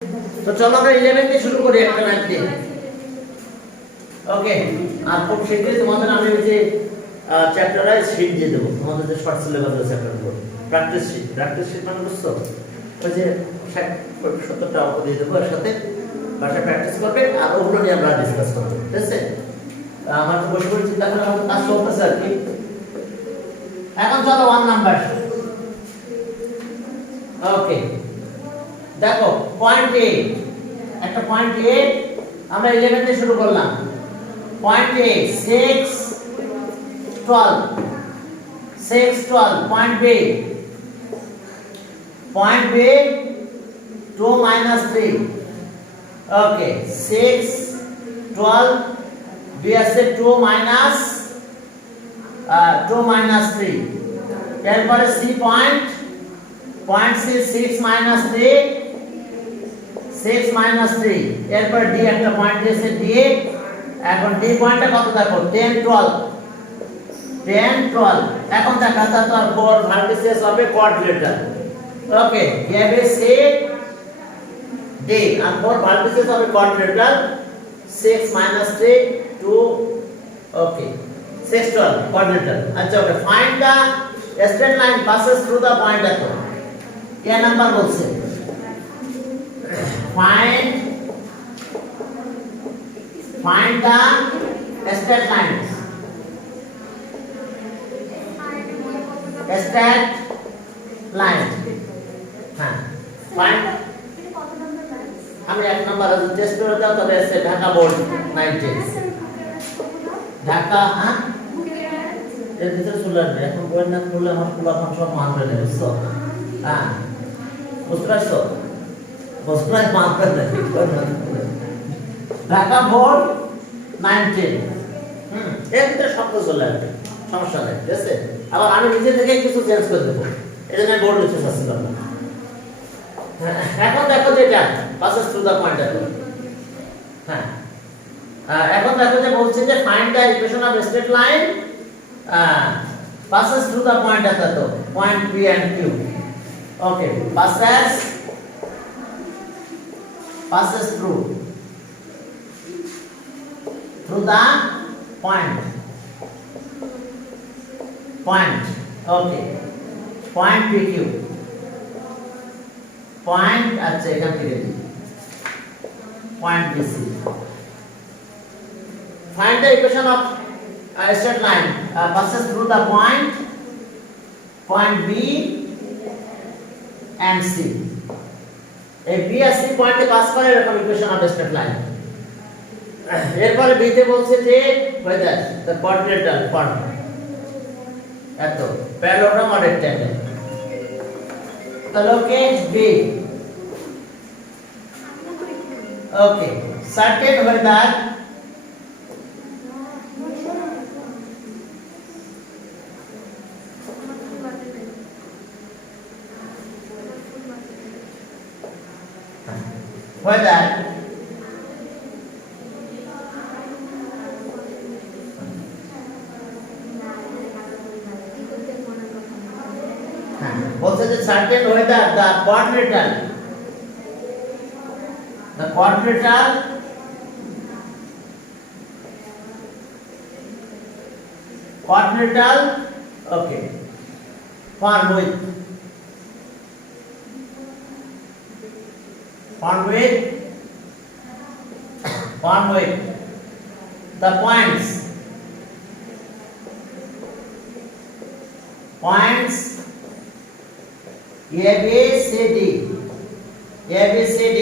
তো চলো আমরা 11 দিয়ে শুরু করি একটা ম্যাথ দিয়ে। ওকে, আর খুব শীঘ্রই তোমাদের আমি ওই যে চ্যাপ্টার ওয়াইজ শীট দিয়ে দেবো, তোমাদের যে শর্ট সিলেবাসের চ্যাপ্টারগুলো, প্র্যাকটিস শীট মানে বুঝছো, ওই যে 70টা অঙ্ক দিয়ে দেবো এর সাথে, বাসায় প্র্যাকটিস করবে আর ওগুলো নিয়ে আমরা ডিসকাস করবো, ঠিক আছে? আমার তো বসে বসে চিন্তা করে আমাদের কাজ চলতেছে আর কি। এখন চলো 1 নাম্বার। ওকে, দেখো পয়েন্ট এ, একটা পয়েন্ট এ আমরা 11 দিয়ে শুরু করলাম। পয়েন্ট এ 6 12 পয়েন্ট বি 2 3। ওকে, 6 12 বি আছে 2 3। এরপরে সি পয়েন্ট সি 6 3। এরপর ডি একটা পয়েন্ট দিয়েছে ডি। এখন ডি পয়েন্টটা কত দেখো 10 12। এখন দেখা তো আর 4 ভার্টিসেস হবে কোয়াড্রিলেটারাল। ওকে, এবিসি ডি আর 4 ভার্টিসেস হবে কোয়াড্রিলেটারাল। 6 3 2। Okay, 6 12 quadrilateral. আচ্ছা, okay, find the straight line passes through the point এত এ নাম্বার বলছে। Find the straight lines. Straight line. হ্যাঁ, find আমি এক নাম্বার টেস্ট করে দাও, তবে আছে ঢাকা বোর্ড 90 ঢাকা। হ্যাঁ, এর ভিতরে চলে আসবে। এখন বই না খুললে আমার পুরো সব মানবে না, বুঝছো? হ্যাঁ, বুঝতে পারছো? বসপ্রায় মানতে নাকি ঢাকা বোর্ড 90। এর ভিতরে শব্দ চলে আসবে, সমস্যা নেই, ঠিক আছে? আবার আমি নিজে থেকে কিছু চেঞ্জ করে দেবো, এটা আমি বোর্ড লিখতে চাচ্ছিলাম না। এখন দেখো যেটা passes through the point এত। হ্যাঁ, এখন দেখো যে বলছে যে find the equation of straight line passes through the point এত, point P and Q। Okay, passes through the point। Okay, point PQ point. আচ্ছা, এখান থেকে point BC। Find the equation of straight line passes through the point B and C। এই B আর C পয়েন্টে pass করে এরকম equation of straight line. এরপরে B তে বলছে যে ওয়েদার দ্য কোঅর্ডিনেটর ফর্ম এত প্যারালোগ্রাম অর রেক্ট্যাঙ্গেল। তাহলে ওকে বি। ওকে, সার্টেন ওয়েদার বলছে যে certain whether the coordinator okay form with the points ABCD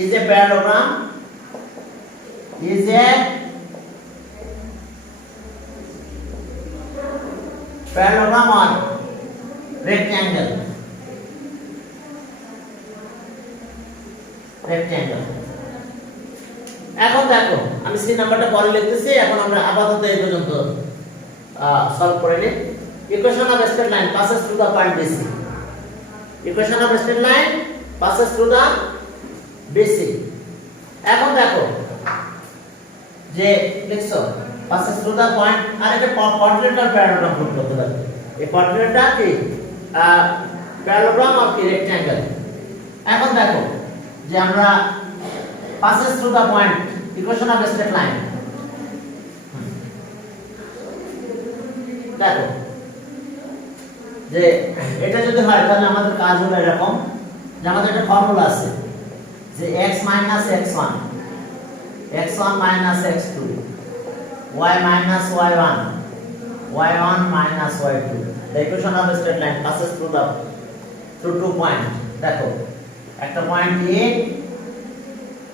is a parallelogram or rectangle। এখন দেখো আমি সি নাম্বারটা পরে লিখতেছি, এখন আমরা আপাতত এই পর্যন্ত সলভ করে নিই। Equation of straight line passes through the point BC। Equation of straight line passes through the BC। এখন দেখো যে লিখছো passes through the point, আর এটা কোঅর্ডিনেটর প্যারালোগ্রাম ফুট করতে হবে। এই কোঅর্ডিনেটটা কি প্যারালোগ্রাম আর কি রেক্ট্যাঙ্গেল। এখন দেখো যে আমরা passes through the point equation of a straight line দেখো যে এটা যদি হয় তাহলে আমাদের কাজ হলো এরকম যে আমাদের একটা ফর্মুলা আছে যে x x1 x1 x2 y y1 y1 y2 the equation of a straight line passes through 2 point দেখো একটা পয়েন্ট a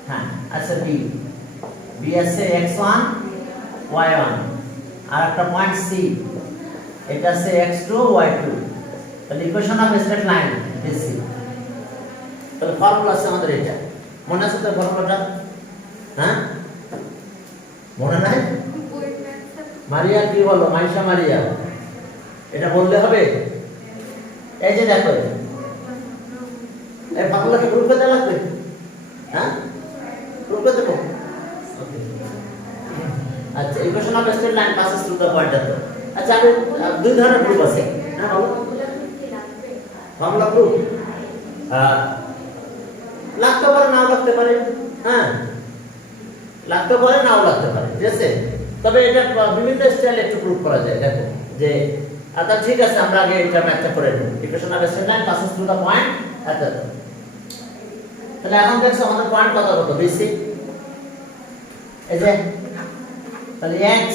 হ্যাঁ আচ্ছা b আছে x1 y1 আর একটা পয়েন্ট c এটা আছে x2 y2 তাহলে equation of straight line BC তাহলে ফর্মুলা আছে আমাদের এটা মনে আছে তো ফর্মুলাটা হ্যাঁ মনে নাই মারিয়া কি বলো মাইশা মারিয়া এটা বললে হবে এই যে দেখো এই ফর্মুলাকে প্রুফ করতে লাগবে হ্যাঁ প্রুফ করতে দেবো আচ্ছা equation of straight line passes through the point আচ্ছা আমি দুই ধরনের প্রুফ আছে হ্যাঁ বলো ফর্মুলা প্রুফ লাগতে পারে নাও লাগতে পারে হ্যাঁ লাগতে পারে নাও লাগতে পারে ঠিক আছে তবে এটা বিভিন্ন স্টাইলে একটু প্রুফ করা যায় দেখো যে আচ্ছা ঠিক আছে আমরা আগে এটা ম্যাথটা করে নেব equation of straight line passes through the point তাহলে এখন দেখছো আমাদের পয়েন্ট কত BC এই যে তাহলে x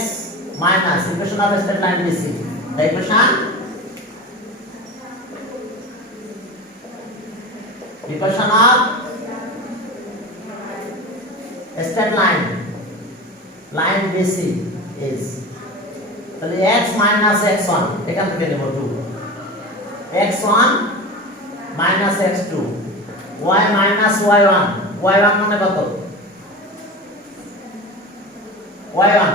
minus equation of a straight line BC the equation of a straight line BC is তাহলে x minus x1 এখান থেকে নেব 2 x1 minus x2 y minus y1 y1 মানে কত y1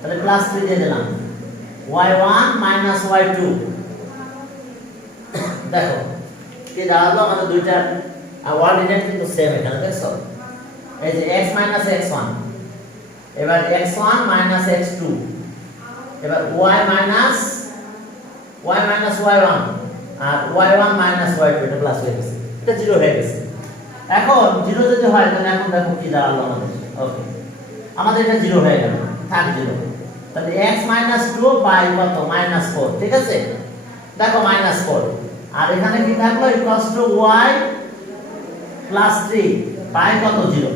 তাহলে প্লাস 3 দিয়ে দিলাম y1 minus y2 দেখো কি দাঁড়ালো আমাদের দুইটা কোঅর্ডিনেট কিন্তু সেম এখানে দেখছো এই যে x minus x1 এবার x1 minus x2 এবার y minus y1 আর y1 minus y2 এটা প্লাস হয়ে গেছে এটা 0 হয়ে গেছে এখন 0 যদি হয় তাহলে এখন দেখো কি দাঁড়ালো আমাদের ওকে আমাদের এটা 0 হয়ে গেল থাক 0 তাহলে x - 2 বাই কত -4 ঠিক আছে দেখো -4 আর এখানে কি থাকলো ইকুয়ালস টু y + 3 বাই কত 0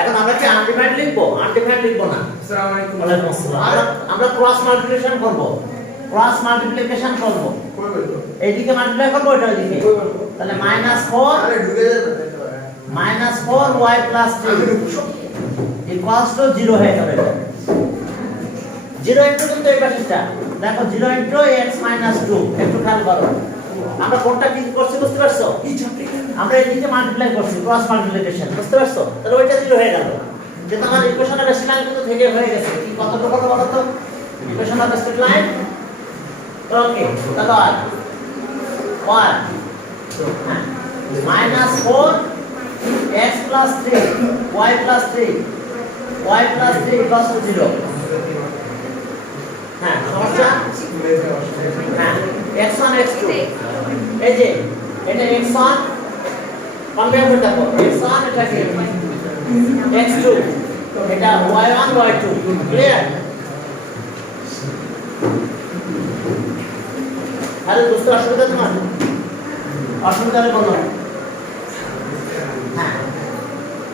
এখন আমরা কি আনডিফাইন্ড লিখবো আনডিফাইন্ড লিখবো না আসসালামু আলাইকুম ওয়া আলাইকুম আসসালাম আমরা ক্রস মাল্টিপ্লিকেশন করব ক্রস মাল্টিপ্লিকেশন করব এইদিকে মাল্টিপ্লাই করব এটা ওইদিকে তাহলে -4 আরে ঢুকে যাবে -4y + 3 ইকুয়ালস টু 0 হয়ে যাবে 0 ইনটু কিন্তু এই পাশেটা দেখো 0 ইনটু x - 2 একটু খেয়াল করো আমরা কোনটা কি করছি বুঝতে পারছো আমরা এইদিকে মাল্টিপ্লাই করছি ক্রস মাল্টিপ্লিকেশন বুঝতে পারছো তাহলে ওইটা 0 হয়ে গেল কিন্তু আমার ইকুয়েশনের স্ট্রেট লাইন কিন্তু থেকে হয়ে গেছে কি কতটুকু কত বলো তো ইকুয়েশন অফ স্ট্রেট লাইন ওকে তাহলে আর 1 -4 x + 3 y + 3 y + 3 equals to 0 হ্যাঁ সমস্যা হ্যাঁ x1 x2 এই যে এটা x1 কম্পেয়ার করে দেখো x1 এটা কি x2 এটা y1 y2 ক্লিয়ার আরে বুঝতে অসুবিধা তোমার অসুবিধা হলে বলো হ্যাঁ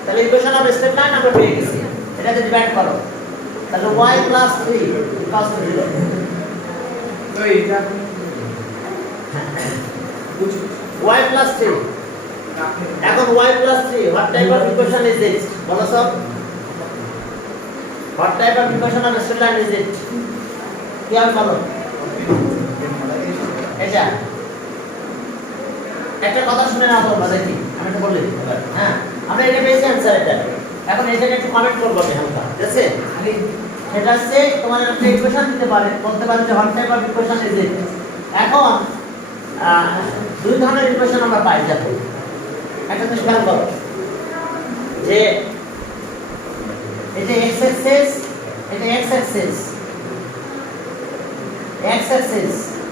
তাহলে ইকুয়েশন অফ স্ট্রেট লাইন আমরা পেয়ে গেছি এটাকে ডিভাইড করো তাহলে y + 3 = 0 তো এটা y + 3 এখন y + 3 what type of equation is this বলো সব what type of equation of straight line is it কি আর বলো এটা একটা কথা শুনে নাও তোমরা দেখি আমি তো বললি হ্যাঁ আমরা এটা পেয়েছি आंसर এটা এখন এটাকে একটু কমেন্ট করব আমি হালকা ঠিক আছে এটা হচ্ছে তোমার একটা ইকুয়েশন দিতে পারে বলতে পারে যে what type of equation is it এখন দুই ধরনের ইকুয়েশন আমরা পাই যাবো একটা তো খেয়াল করো যে এটা x অ্যাক্সিস এটা x অ্যাক্সিস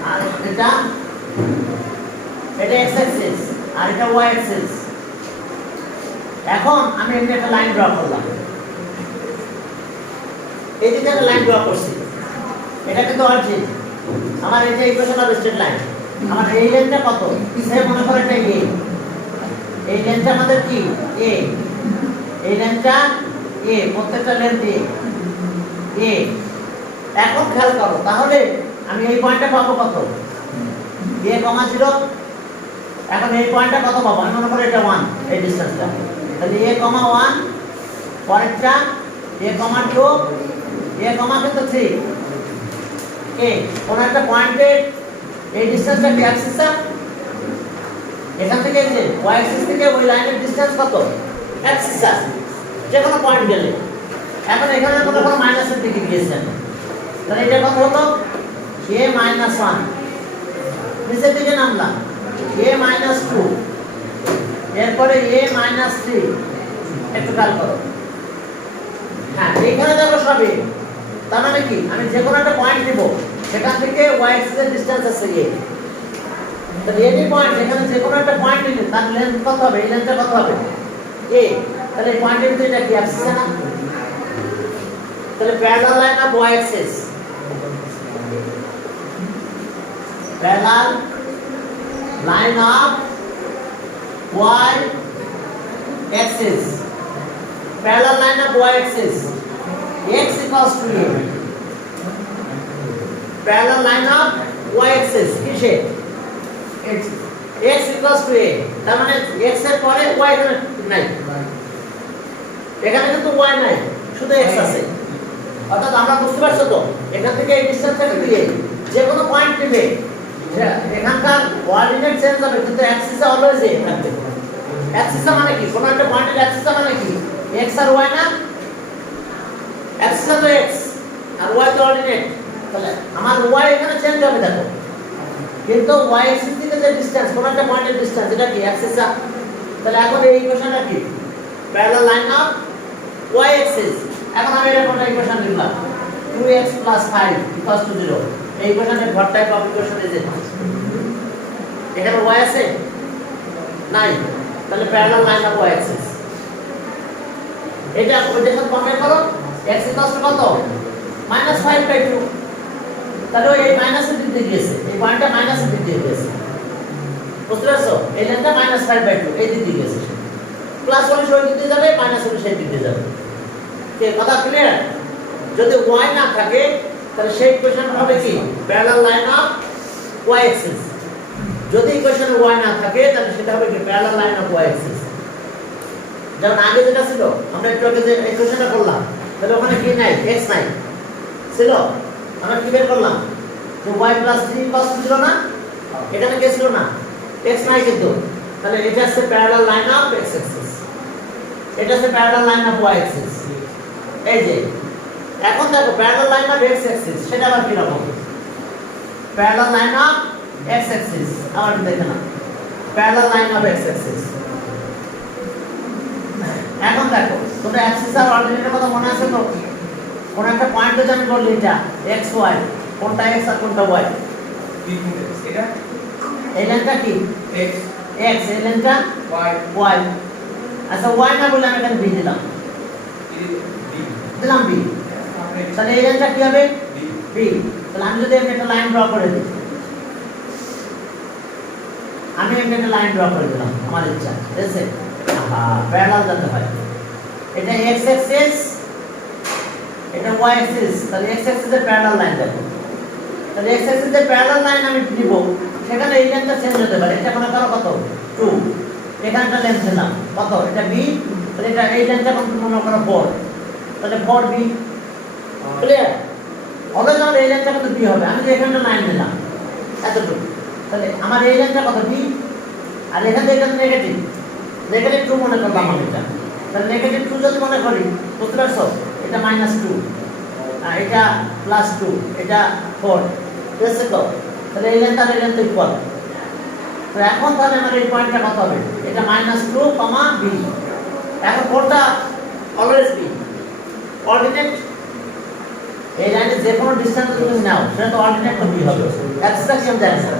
আর এটা x অ্যাক্সিস আর এটা ওয়াই অ্যাক্সিস। এখন আমি এখানে একটা লাইন ড্র করলাম, এই দিকে একটা লাইন ড্র করছি, এটা কিন্তু অরিজিন। আমার এই যে ইকুয়েশন অফ স্ট্রেট লাইন, আমার এই লেন্থটা কত? সে মনে করে এটা এ, এই লেন্থটা আমাদের কি এ, এই লেন্থটা এ, প্রত্যেকটা লেন্থ এ। এখন খেয়াল করো, তাহলে আমি এই পয়েন্টটা পাবো কত? এ কমা 0। এখন এই পয়েন্টটা কত পাবো? আমি মনে করি এটা 1, এই ডিসটেন্সটা। তাহলে এ কমা 1, পরেরটা এ কমা 2, এ কমা কিন্তু 3। এ কোন একটা পয়েন্টে এই ডিসটেন্সটা কি অ্যাক্সিসটা? এখান থেকে এই যে ওয়াই অ্যাক্সিস থেকে ওই লাইনের ডিসটেন্স কত? অ্যাক্সিস আছে যে কোনো পয়েন্ট গেলে। এখন এখানে কোনো মাইনাসের দিকে গিয়েছেন, তাহলে এটা কত হলো? a minus 1। নিচের দিকে নামলাম a minus 2, এরপরে a minus 3। একটু খেয়াল করো, হ্যাঁ এইখানে দেখো সবই। তার মানে কি, আমি যে কোনো একটা পয়েন্ট নিব, সেখান থেকে y axis এর ডিসটেন্স আছে a। তাহলে এই পয়েন্ট, এখানে যে কোনো একটা পয়েন্ট নিলে তার লেন্থ কত হবে? এই লেন্থটা কত হবে? a। তাহলে এই পয়েন্টের ভিতরে এটা কি অ্যাক্সিস না? তাহলে parallel line of y axis, parallel line of y axis, parallel line of y axis, x equals to a, parallel line of y axis কিসে? x equals to a। তার মানে x এর পরে y এখানে নাই, এখানে কিন্তু y নাই, শুধু x আছে। অর্থাৎ আমরা বুঝতে পারছো তো, এখান থেকে এই ডিসটেন্সটা দিয়ে যে কোনো পয়েন্ট নিলে এখানকার কোঅর্ডিনেট চেঞ্জ হবে, কিন্তু অ্যাক্সিস অলওয়েজ এ থাকবে। অ্যাক্সিস মানে কি? কোন একটা পয়েন্টের অ্যাক্সিস মানে কি? x আর y না? অ্যাক্সিস তো x আর y তো কোঅর্ডিনেট। তাহলে আমার y এখানে চেঞ্জ হবে দেখো, কিন্তু y অ্যাক্সিস থেকে যে ডিসটেন্স, কোন একটা পয়েন্টের ডিসটেন্স, এটা কি অ্যাক্সিস? তাহলে এখন এই ইকুয়েশনটা কি? Parallel line of y Axis. এখন আমি এরকম একটা ইকুয়েশন লিখলাম 2x + 5 = 0। এই ইকুয়েশনের ঘর টাইপ অফ ইকুয়েশন এই যে এখানে y আছে নাই, তাহলে parallel line of y Axis. এটা ওইটার সাথে কম্পেয়ার করো, x কত? -5/2। তাহলে ওই মাইনাসের দিক দিয়ে গিয়েছে, এই পয়েন্টটা মাইনাসের দিক দিয়ে গিয়েছে, বুঝতে পারছো? এই লাইনটা -5/2 এই দিক দিয়ে গিয়েছে। প্লাস হলে সেই দিক দিয়ে যাবে, মাইনাস হলে সেই দিক দিয়ে যাবে। কি কথা ক্লিয়ার? যদি y না থাকে তাহলে সেই ইকুয়েশন হবে কি? Parallel line of y Axis. যদি ইকুয়েশনে y না থাকে তাহলে সেটা হবে কি? Parallel line of y Axis. যেমন আগে যেটা ছিল, আমরা একটু আগে যে ইকুয়েশনটা করলাম, তাহলে ওখানে কি নাই? x নাই ছিল। আমরা কি বের করলাম? যে y + 3 ছিল না, এখানে কি ছিল না? x নাই কিন্তু। তাহলে এটা হচ্ছে parallel line of x Axis, এটা হচ্ছে parallel line of y Axis. এই যে এখন দেখো parallel line of x Axis, সেটা আবার কি রকম? Parallel line of x Axis আবার দেখে না, parallel line of x Axis. এখন দেখো তোমরা অ্যাক্সিস আর অর্ডিনেটের কথা মনে আছে তো? কোন একটা পয়েন্টে আমি বললি এটা x y, কোনটা x আর কোনটা y? এটা এই লাইনটা কি? x, এই লাইনটা y, y। আচ্ছা y না বলে আমি এখানে b দিলাম, দিলাম b। তাহলে এই লাইনটা কি হবে? b। তাহলে আমি যদি একটা লাইন ড্র করে দিই, আমি একটা লাইন ড্র করে দিলাম আমার ইচ্ছা, ঠিক আছে? প্যারালাল যেতে হয়। এটা x অ্যাক্সিস, এটা y অ্যাক্সিস। তাহলে x অ্যাক্সিসের প্যারালাল লাইন দেখো, তাহলে x অ্যাক্সিসের প্যারালাল লাইন আমি নিব, সেখানে এই লাইনটা চেঞ্জ হতে পারে। এটা মনে করো কত? 2। এখানটা লেন্থ দিলাম কত? এটা b। তাহলে এটা এই লাইনটা কত মনে করো 4, তাহলে 4b। ক্লিয়ার? অলরেডি আমার এই লাইনটা কত? b হবে। আমি যে এখানটা লাইন দিলাম এতটুকু, তাহলে আমার এই লাইনটা কত? b। আর এখান থেকে এটা নেগেটিভ, নেগেটিভ 2 মনে করলাম আমি এটা। তাহলে নেগেটিভ 2 যদি মনে করি, বুঝতে পারছো? এটা -2, আর এটা +2, এটা 4, ঠিক আছে তো? তাহলে এই লেন্থ আর এই লেন্থ ইকুয়াল। তো এখন তাহলে আমার এই পয়েন্টটা কত হবে? এটা -2, b। এখন কোনটা অলওয়েজ b? অর্ডিনেট। এই লাইনে যে কোনো ডিসটেন্স তুমি নাও, সেটা তো অর্ডিনেট তো b হবে। অ্যাক্সিস কি আমি জানি না,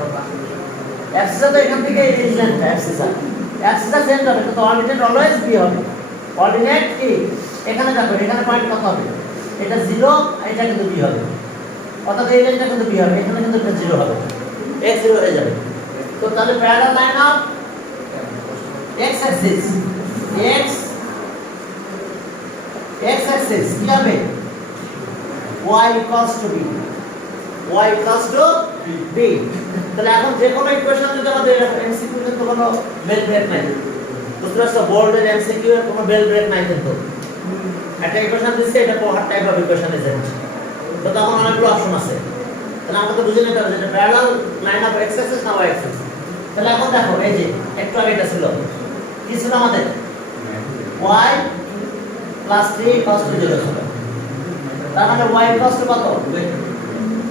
অ্যাবসিসা তো এখান থেকে এই লেন্থ অ্যাবসিসা চেঞ্জ হবে কিন্তু অর্ডিনেট অলওয়েজ বি হবে অর্ডিনেট কি এখানে দেখো এখানে পয়েন্ট কত হবে এটা 0 এটা কিন্তু বি হবে অর্থাৎ এই লাইনটা কিন্তু বি হবে এখানে কিন্তু এটা 0 হবে x 0 হয়ে যাবে তো তাহলে parallel line of x axis x axis কি হবে y equals to b y equals to b তাহলে এখন যে কোনো ইকুয়েশন যদি আমাদের এমসিকিউ কিন্তু কোনো বেল ব্রেক নাই বুঝতে পারছো বোর্ডের এমসিকিউ এর কোনো বেল ব্রেক নাই কিন্তু একটা ইকুয়েশন দিচ্ছে এটা কোহার টাইপ অফ ইকুয়েশন এজেন্ট তো তখন অনেকগুলো অপশন আছে তাহলে আমাকে বুঝে নিতে হবে যে parallel line of x axis না y axis তাহলে এখন দেখো এই যে একটু আগে এটা ছিল কি ছিল আমাদের y plus 3 cos 2 0 ছিল তার মানে y cos টু কত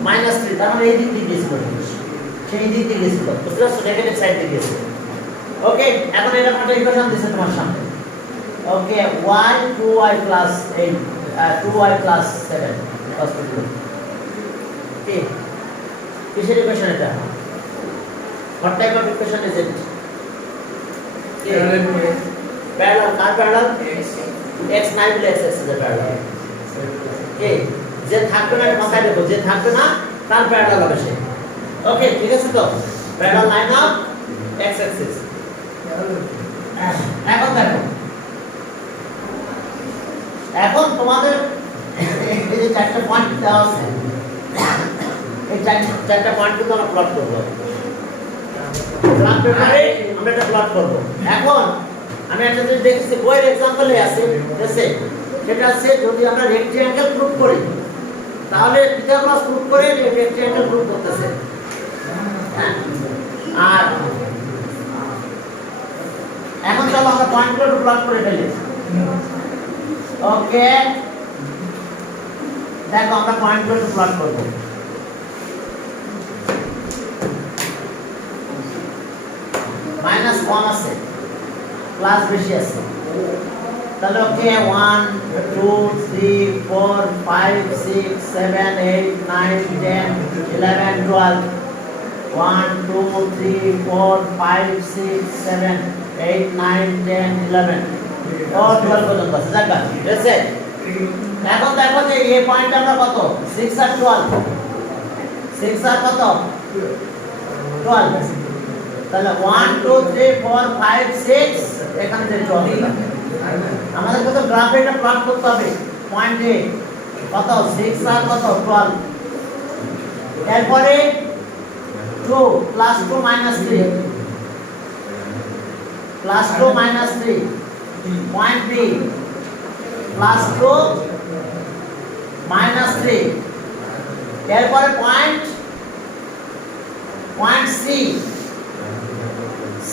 -3 তার মানে এই দিক দিয়ে গিয়েছিল সেই দিক দিয়ে গিয়েছিল বুঝতে পারছো নেগেটিভ সাইড দিয়ে গিয়েছিল ওকে এখন এটা একটা ইকুয়েশন দিছে তোমার সামনে ওকে y 2y plus 8 2y plus 7 cos 2 0 কি কিসের ইকুয়েশন এটা what type of equation is it parallel car parallel x নাই বলে x is a parallel কে যে থাকবে না মাথায় রাখো যে থাকবে না তার প্যারালাল হবে সে ওকে ঠিক আছে তো parallel line of x axis এখন দেখো এখন তোমাদের এই যে চারটা পয়েন্ট দেওয়া আছে এই চারটা পয়েন্ট কিন্তু আমরা প্লট করব গ্রাফ পেপারে আমরা এটা প্লট করব এখন আমি একটা জিনিস দেখেছি বইয়ের एग्जांपल আছে এসে সেটা আছে যদি আমরা রেক্ট্যাঙ্গেল প্রুফ করি তাহলে পিথাগোরাস প্রুফ করে রেক্ট্যাঙ্গেল প্রুফ করতেছে আর এখন চলো আমরা পয়েন্টগুলো প্লট করে ফেলি ওকে দেখো আমরা পয়েন্টগুলো প্লট করব মাইনাস 1 আছে প্লাস বেশি আছে তাহলে ওকে 1 2 3 4 5 6 7 8 9 10 11 12 1 2 3 4 5 6 7 8 9 10 11 और 12 পর্যন্ত আছে জায়গা ঠিক আছে এখন দেখো যে এই পয়েন্ট আমরা কত 6 আর 12 6 আর কত 12 তাহলে 1 2 3 4 5 6 এখানে যে 12 আমাদের কত গ্রাফে এটা প্লট করতে হবে পয়েন্ট এ কত 6 আর কত 12 এরপরে 2 plus 2 minus 3 plus 2 minus 3 point B plus 2 minus 3 এরপরে পয়েন্ট সি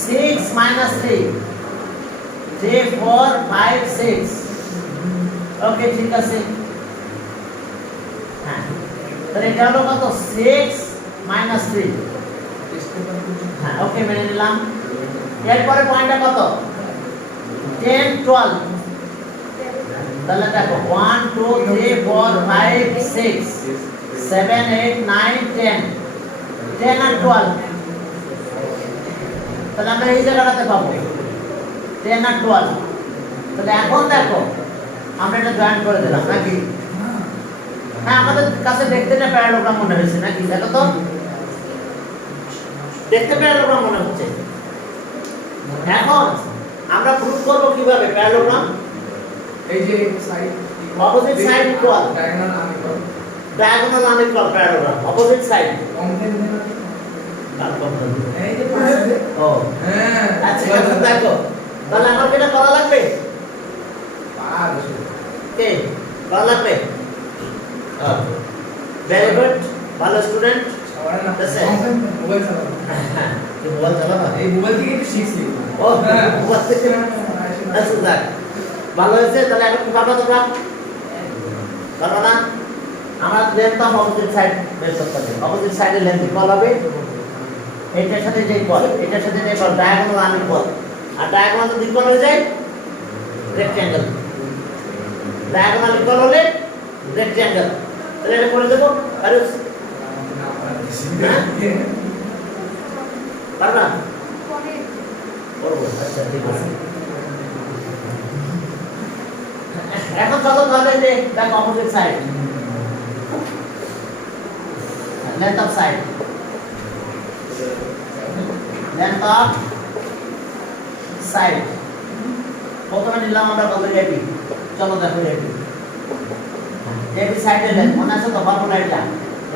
6 minus 3 4 5 6 ওকে ঠিক আছে হ্যাঁ তাহলে এটা হলো কত 6 minus 3 হ্যাঁ ওকে মেনে নিলাম এরপরে পয়েন্টটা কত 10 12 তাহলে দেখো 1 2 3 4 5 6 7 8 9 10 10 and 12 তাহলে আমরা এই জায়গাটাতে পাবো 10 আর 12 তাহলে এখন দেখো আমরা এটা জয়েন করে দিলাম নাকি হ্যাঁ আমাদের কাছে দেখতে না প্যারালোগ্রাম মনে হচ্ছে নাকি দেখো তো দেখতে প্যারালোগ্রাম মনে হচ্ছে এখন আমরা প্রুফ করব কিভাবে প্যারালোগ্রাম এই যে side opposite side equal diagonal unequal parallelogram opposite side এই যে ও হ্যাঁ আচ্ছা এখন দেখো তাহলে আমার কি এটা করা লাগবে কে করা লাগবে ভেরি গুড ভালো স্টুডেন্ট মোবাইল চালাবো কি মোবাইল চালাবা এই মোবাইল থেকে একটু শিখছি ও মোবাইল থেকে আচ্ছা যাক ভালো হয়েছে তাহলে এখন কি পারবা তোমরা পারবা না আমরা লেন্থ অফ অপোজিট সাইড বের করতে হবে অপোজিট সাইডের লেন্থ ইকুয়াল হবে এটার সাথে যে ইকুয়াল এটার সাথে যে ইকুয়াল ডায়াগোনাল আনইকুয়াল আর ডায়াগোনাল যদি ইকুয়াল হয়ে যায় রেক্ট্যাঙ্গেল ডায়াগোনাল ইকুয়াল হলে রেক্ট্যাঙ্গেল তাহলে এটা করে দেব আরে পারবা পরে করবো আচ্ছা ঠিক আছে এখন চলো তাহলে যে দেখো opposite side length of side length of side প্রথমে নিলাম আমরা কত এবি চলো দেখো এবি এবি সাইডের লেন্থ মনে আছে তো ফর্মুলা এটা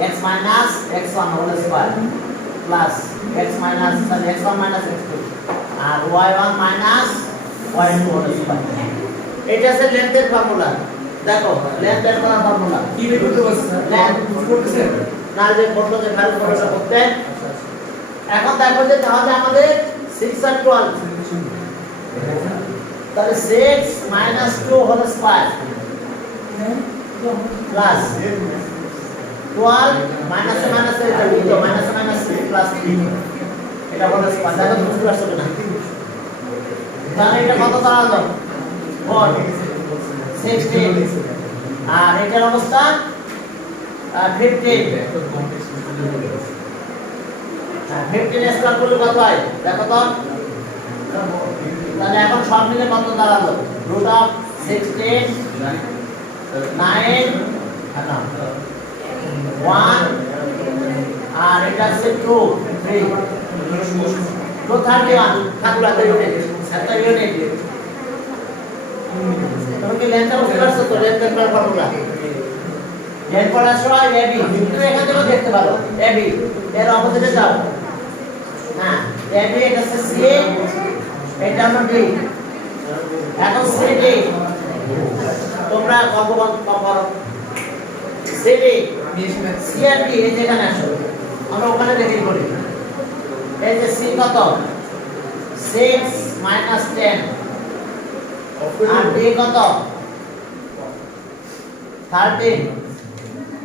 x x1 whole square plus x1 x2 আর y1 y2 হোল স্কয়ার এটা আছে লেন্থের ফর্মুলা দেখো লেন্থের ফর্মুলা কি বের করতে বলছেন স্যার Length. করতেছেন না যে বলতো যে ভ্যালু করতে করতে এখন দেখো যে তাহলে আমাদের 6 আর 12 তাহলে 6 2 whole square plus 12 minus minus এটা উল্টো মাইনাস মাইনাস প্লাস 3 এটা হোল স্কয়ার দেখো বুঝতে পারছো না তাহলে এটা কত দাঁড়ালো 4 16 আর এটার অবস্থা 15 15 স্কয়ার করলে কত হয় দেখো তো তাহলে এখন সব মিলে কত দাঁড়ালো রুট অফ 16 9 না 1 আর এটা হচ্ছে 2 3 231 থাকলো এত ইউনিট তুমি কি লেন্থটা বুঝতে পারছো তো লেন্থের ফর্মুলা এরপর আসো এবি তুমি এখান থেকে দেখতে পারো এবি এর অপোজিটে যাও হ্যাঁ এবি এটা হচ্ছে সি এটা হলো ডি এখন সিডি তোমরা কত করো সিডি আমি এসে সি আর ডি এই যেখানে আসো আমরা ওখানে দেখি করি এই যে সি কত 6 মাইনাস 10 আর ডি কত 13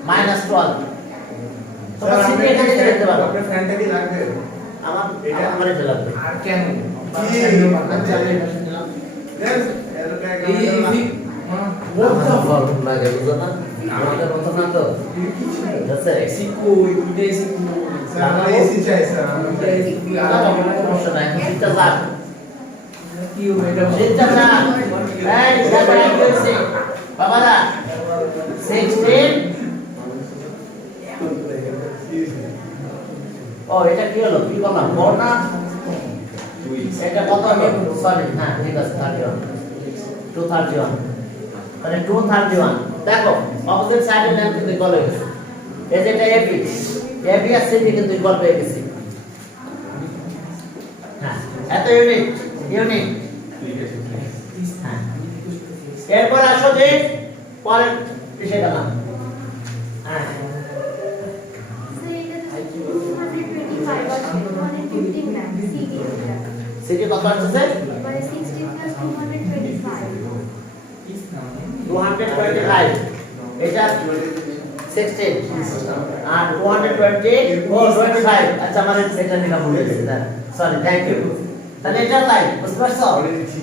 মাইনাস 12 তোমরা সিডি এখানে থেকে দেখতে পারো আপনার ফ্যানটা কি লাগবে? আমার এটা? আমার এটা লাগবে আর কেন কি? আচ্ছা আমি এটা নিলাম Yes, এরকম একটা এই এই আমার ফর্ম লাগে বুঝো না আমাদের মত না তো আছে এসি কই দুটো এসি কই স্যার আমার এসি চাই স্যার দুটো এসি কই আর আমার সমস্যা নাই এটা যাক কি হবে এটা এটা যাক এই দেখো কি হইছে বাবারা 16 ও এটা কি হলো কি করলাম বড় না এটা কত হবে সরি হ্যাঁ ঠিক আছে 31 231 তাহলে 231 দেখো অপোজিট সাইডের লেন্থ কিন্তু ইকুয়াল হয়ে গেছে এই যে এটা এবি এবি আর সিডি কিন্তু ইকুয়াল হয়ে গেছে হ্যাঁ এত ইউনিট হ্যাঁ এরপর আসো যে পরের বিষয় গেলাম হ্যাঁ সিডি কত আসছে 225 এটা 16 আর 220 ও 25 আচ্ছা আমার এটা নিলাম ভুলে গেছি সরি থ্যাংক ইউ তাহলে এটা তাই বুঝতে পারছো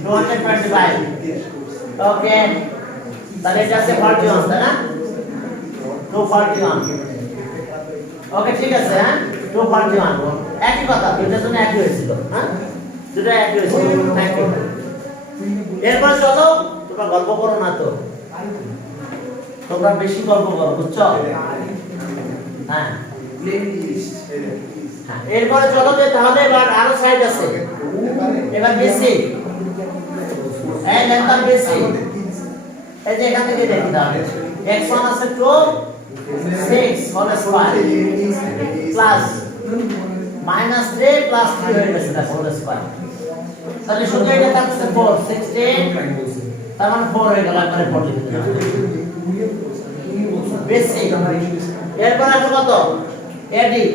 225 ওকে তাহলে এটা আছে 41 তাই না 241 ওকে ঠিক আছে হ্যাঁ 241 একই কথা দুইটার জন্য একই হয়েছিল হ্যাঁ দুটো একই হয়েছিল থ্যাংক ইউ এরপর চলো তোমরা গল্প করো না তো তোমরা বেশি গল্প করো বুঝছো হ্যাঁ এরপরে চলো যে তাহলে এবার আরো সাইড আছে এবার বেশি এই লেন্থ বেশি এই যে এখান থেকে দেখি তাহলে x1 আছে 2 6 whole square plus minus 3 plus 3 হয়ে গেছে দেখো হোল স্কয়ার তাহলে শুধু এটা থাকছে 4 16 তার মানে 4 হয়ে গেল একবারে 4 লিখে দিলাম বেশি এরপর আসো কত এডি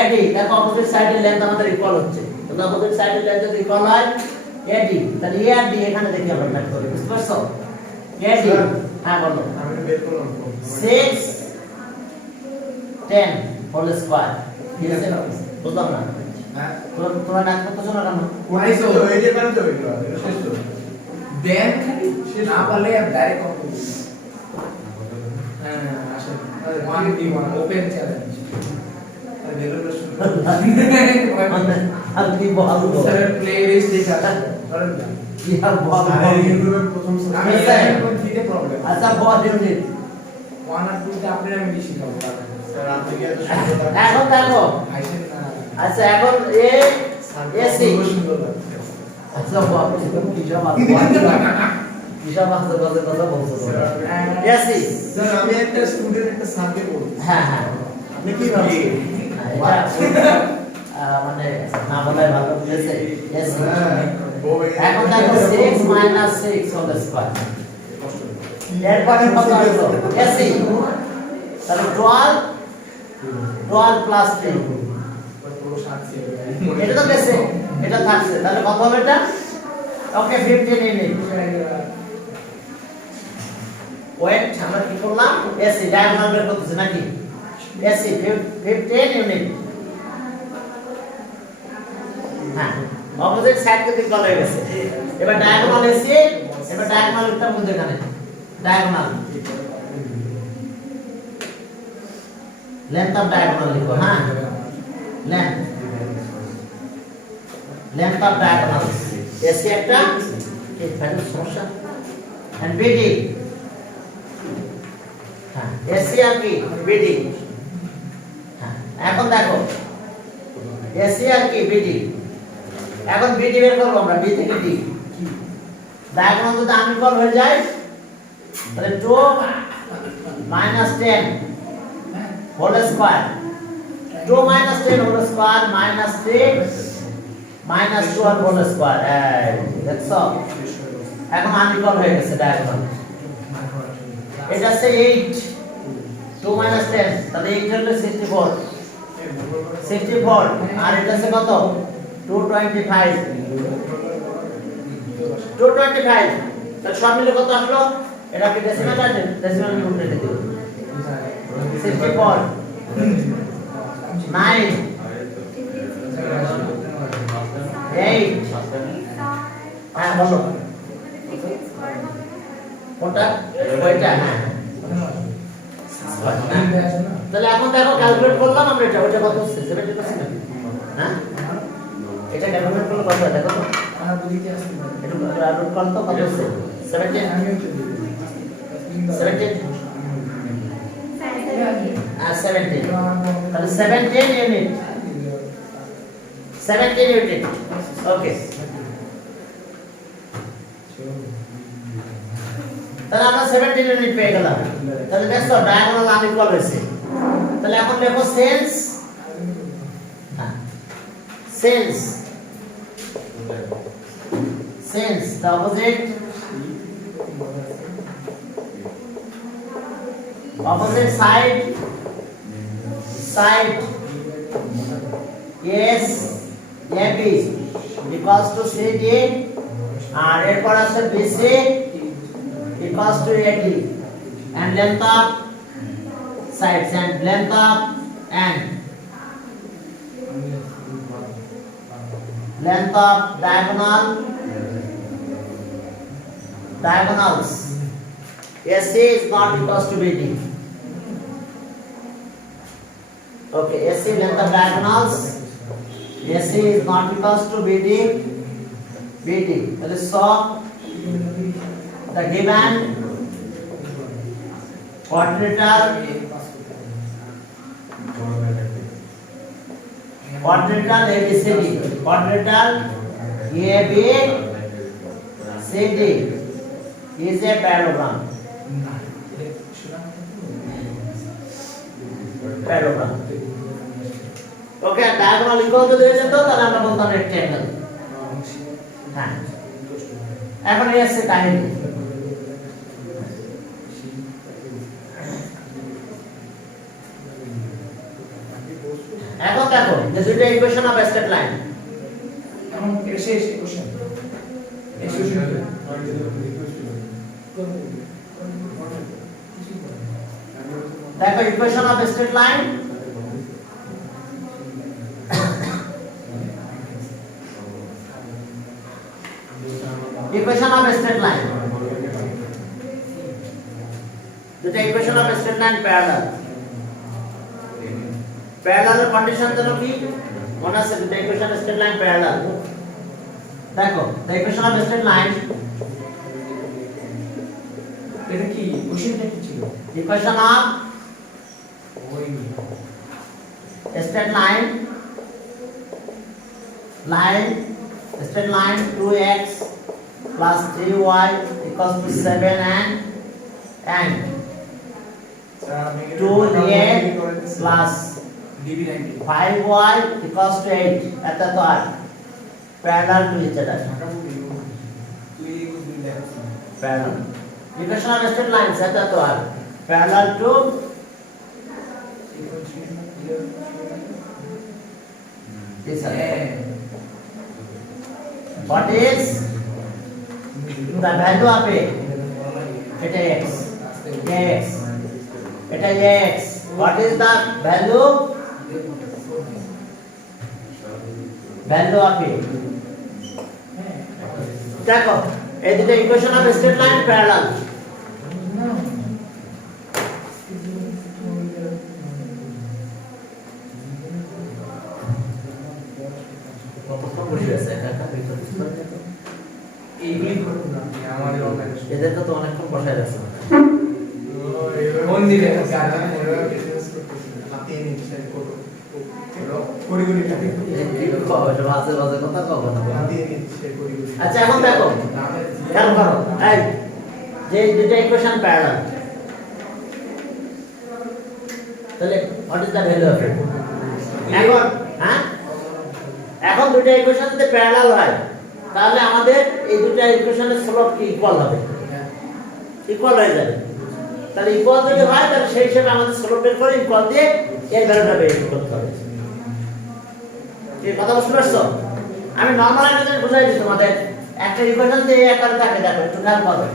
এডি দেখো অপোজিট সাইডের লেন্থ আমাদের ইকুয়াল হচ্ছে তো অপোজিট সাইডের লেন্থ যদি ইকুয়াল হয় এডি তাহলে এ আর ডি এখানে দেখি আমরা ম্যাচ করি বুঝতে পারছো এডি হ্যাঁ বলো আমি বের করলাম 6 10 হোল স্কয়ার ঠিক আছে বুঝলাম না হ্যাঁ তোমরা ডাক করতেছো না কেন ওয়াইসো এই যে কারণ তো এটা শেষ তো দেন না পারলে ডাইরেক্ট কল করব হ্যাঁ আসলে 1v1 ওপেন চ্যালেঞ্জ আর বেরোনোর আর কি বলবো স্যার প্লে লিস্ট দেখা করেন না কি আর বলবো আরে ইউটিউবের প্রথম আমি স্যার। এখন দিতে প্রবলেম আচ্ছা বল ইউনিট 1 আর 2 তে আপনি আমি বেশি খাবো স্যার আপনি কি এত সুন্দর এখন দেখো আইছেন না আচ্ছা এখন এ এসি সুন্দর লাগছে আচ্ছা বল কিসব আছে কিসব আছে কথা বলছো তোমরা এসি স্যার আমি একটা স্টুডেন্ট একটা স্যারকে বলছি হ্যাঁ হ্যাঁ আপনি কি ভাবছেন এটা মানে না বলাই ভালো বলেছে এসি হ্যাঁ এখন দেখো 6 মাইনাস 6 হোল স্কয়ার এরপরে কত আসলো এসি তাহলে 12 12 প্লাস 3 পুরো 7 এটা তো বেশি এটা থাকছে তাহলে কত হবে এটা ওকে 15 ইউনিট ওয়েট আমরা কি করলাম এসি ডায়াগোনাল বের করতেছি নাকি এসি 15 ইউনিট হ্যাঁ অপোজিট সাইড কে দিক বলা হয়ে গেছে এবার ডায়াগোনাল এসি এবার ডায়াগোনালটা মধ্যে এখানে ডায়াগোনাল লেন্থ অফ ডায়াগোনাল লিখো হ্যাঁ লেন্থ অফ ডায়াগোনাল এসি একটা কি ফ্যাক্টর সমস্যা এন্ড বিডি হ্যাঁ এসি আর কি বিডি হ্যাঁ এখন দেখো এসি আর কি বিডি এখন বিডি বের করব আমরা বি থেকে ডি ডায়াগোনাল যদি আনইকুয়াল হয়ে যায় তাহলে 2 minus 10 whole square 2 minus 10 whole square minus 6 minus 12 whole square that's all এখন আনইকুয়াল হয়ে গেছে ডায়াগোনাল এটা হচ্ছে 8 2 minus 10 তাহলে 8 হলো 64 আর এটা হচ্ছে কত 225 তাহলে সব মিলে কত আসলো এটা কি ডেসিমাল আছে ডেসিমাল উল্টে দিতে 64 9 8 হ্যাঁ বলো কোনটা ওইটা হ্যাঁ তাহলে এখন দেখো ক্যালকুলেট করলাম আমরা এটা ওটা কত হচ্ছে 70% হ্যাঁ এটা ক্যালকুলেট করলে কত হয় দেখো তো আমার বুঝিতে আসছে এটা রুট করলে তো কত হচ্ছে 17 আমিও তো 17 17 তাহলে 17 ইউনিট 17 ইউনিট ওকে তাহলে আমরা 17 ইউনিট পেয়ে গেলাম তাহলে দেখো ডায়াগোনাল আনইকুয়াল হয়েছে তাহলে এখন লেখো sense sense the opposite side yes AB equals to CD আর এরপর আছে BC equals to AD and length of sides and length of and length of diagonals AC is not equals to BD. Okay, AC length of diagonals AC is not equals to BD. That is so the given quadrilateral ABCD quadrilateral ABCD is a parallelogram. Okay, diagonal equal to দিয়েছে তো তাহলে আমরা বলতাম rectangle. হ্যাঁ এখন এই আছে কাহিনী এখন দেখো যে দুইটা ইকুয়েশন অফ স্ট্রেট লাইন এখন এটা শেষ কোশ্চেন দেখো equation of straight line equation of a straight line দুটো equation of a straight line parallel প্যারালালের কন্ডিশন যেন কি মনে আছে the equation of straight line parallel দেখো the equation of straight line এটা কি কোশ্চেনটা কি ছিল? equation of ওই straight line straight line 2x plus 3y equals to 7 and sir আপনি কি 2a করে দিচ্ছেন? plus DB 90 5y equals to 8 এটা তো আর parallel to each other Dhaka বলি তুই এই কুছ দিলে parallel equation of straight lines এটা তো আর parallel to this other what is the value of a এটা x x এটা x what is the value of a দেখো এই দুটো equation of straight line parallel কতক্ষণ বসে আছে একা একা ভিতরে এইগুলি করুন না আমাদের অনলাইন এদেরকে তো অনেকক্ষণ বসায় রাখছে কোন দিকে হাতিয়ে নিচ্ছে করি করি কাটি বাজে বাজে কথা কব না হাতিয়ে নিচ্ছে করি করি আচ্ছা এখন দেখো খেয়াল করো এই যে দুটো ইকুয়েশন প্যারালাল তাহলে what is the value of ইট এখন হ্যাঁ এখন দুটো ইকুয়েশন যদি প্যারালাল হয় তাহলে আমাদের এই দুটো ইকুয়েশনের স্লোপ কি ইকুয়াল হবে ইকুয়াল হয়ে যাবে তাহলে ইকুয়াল যদি হয় তাহলে সেই হিসেবে আমাদের স্লোপ বের করে ইকুয়াল দিয়ে এর ভ্যালুটা বের করতে হবে এই কথা বুঝতে পারছো আমি নরমাল একটা জিনিস বুঝাই দিই তোমাদের একটা ইকুয়েশন দিয়ে এই আকারে থাকে দেখো একটু খেয়াল করো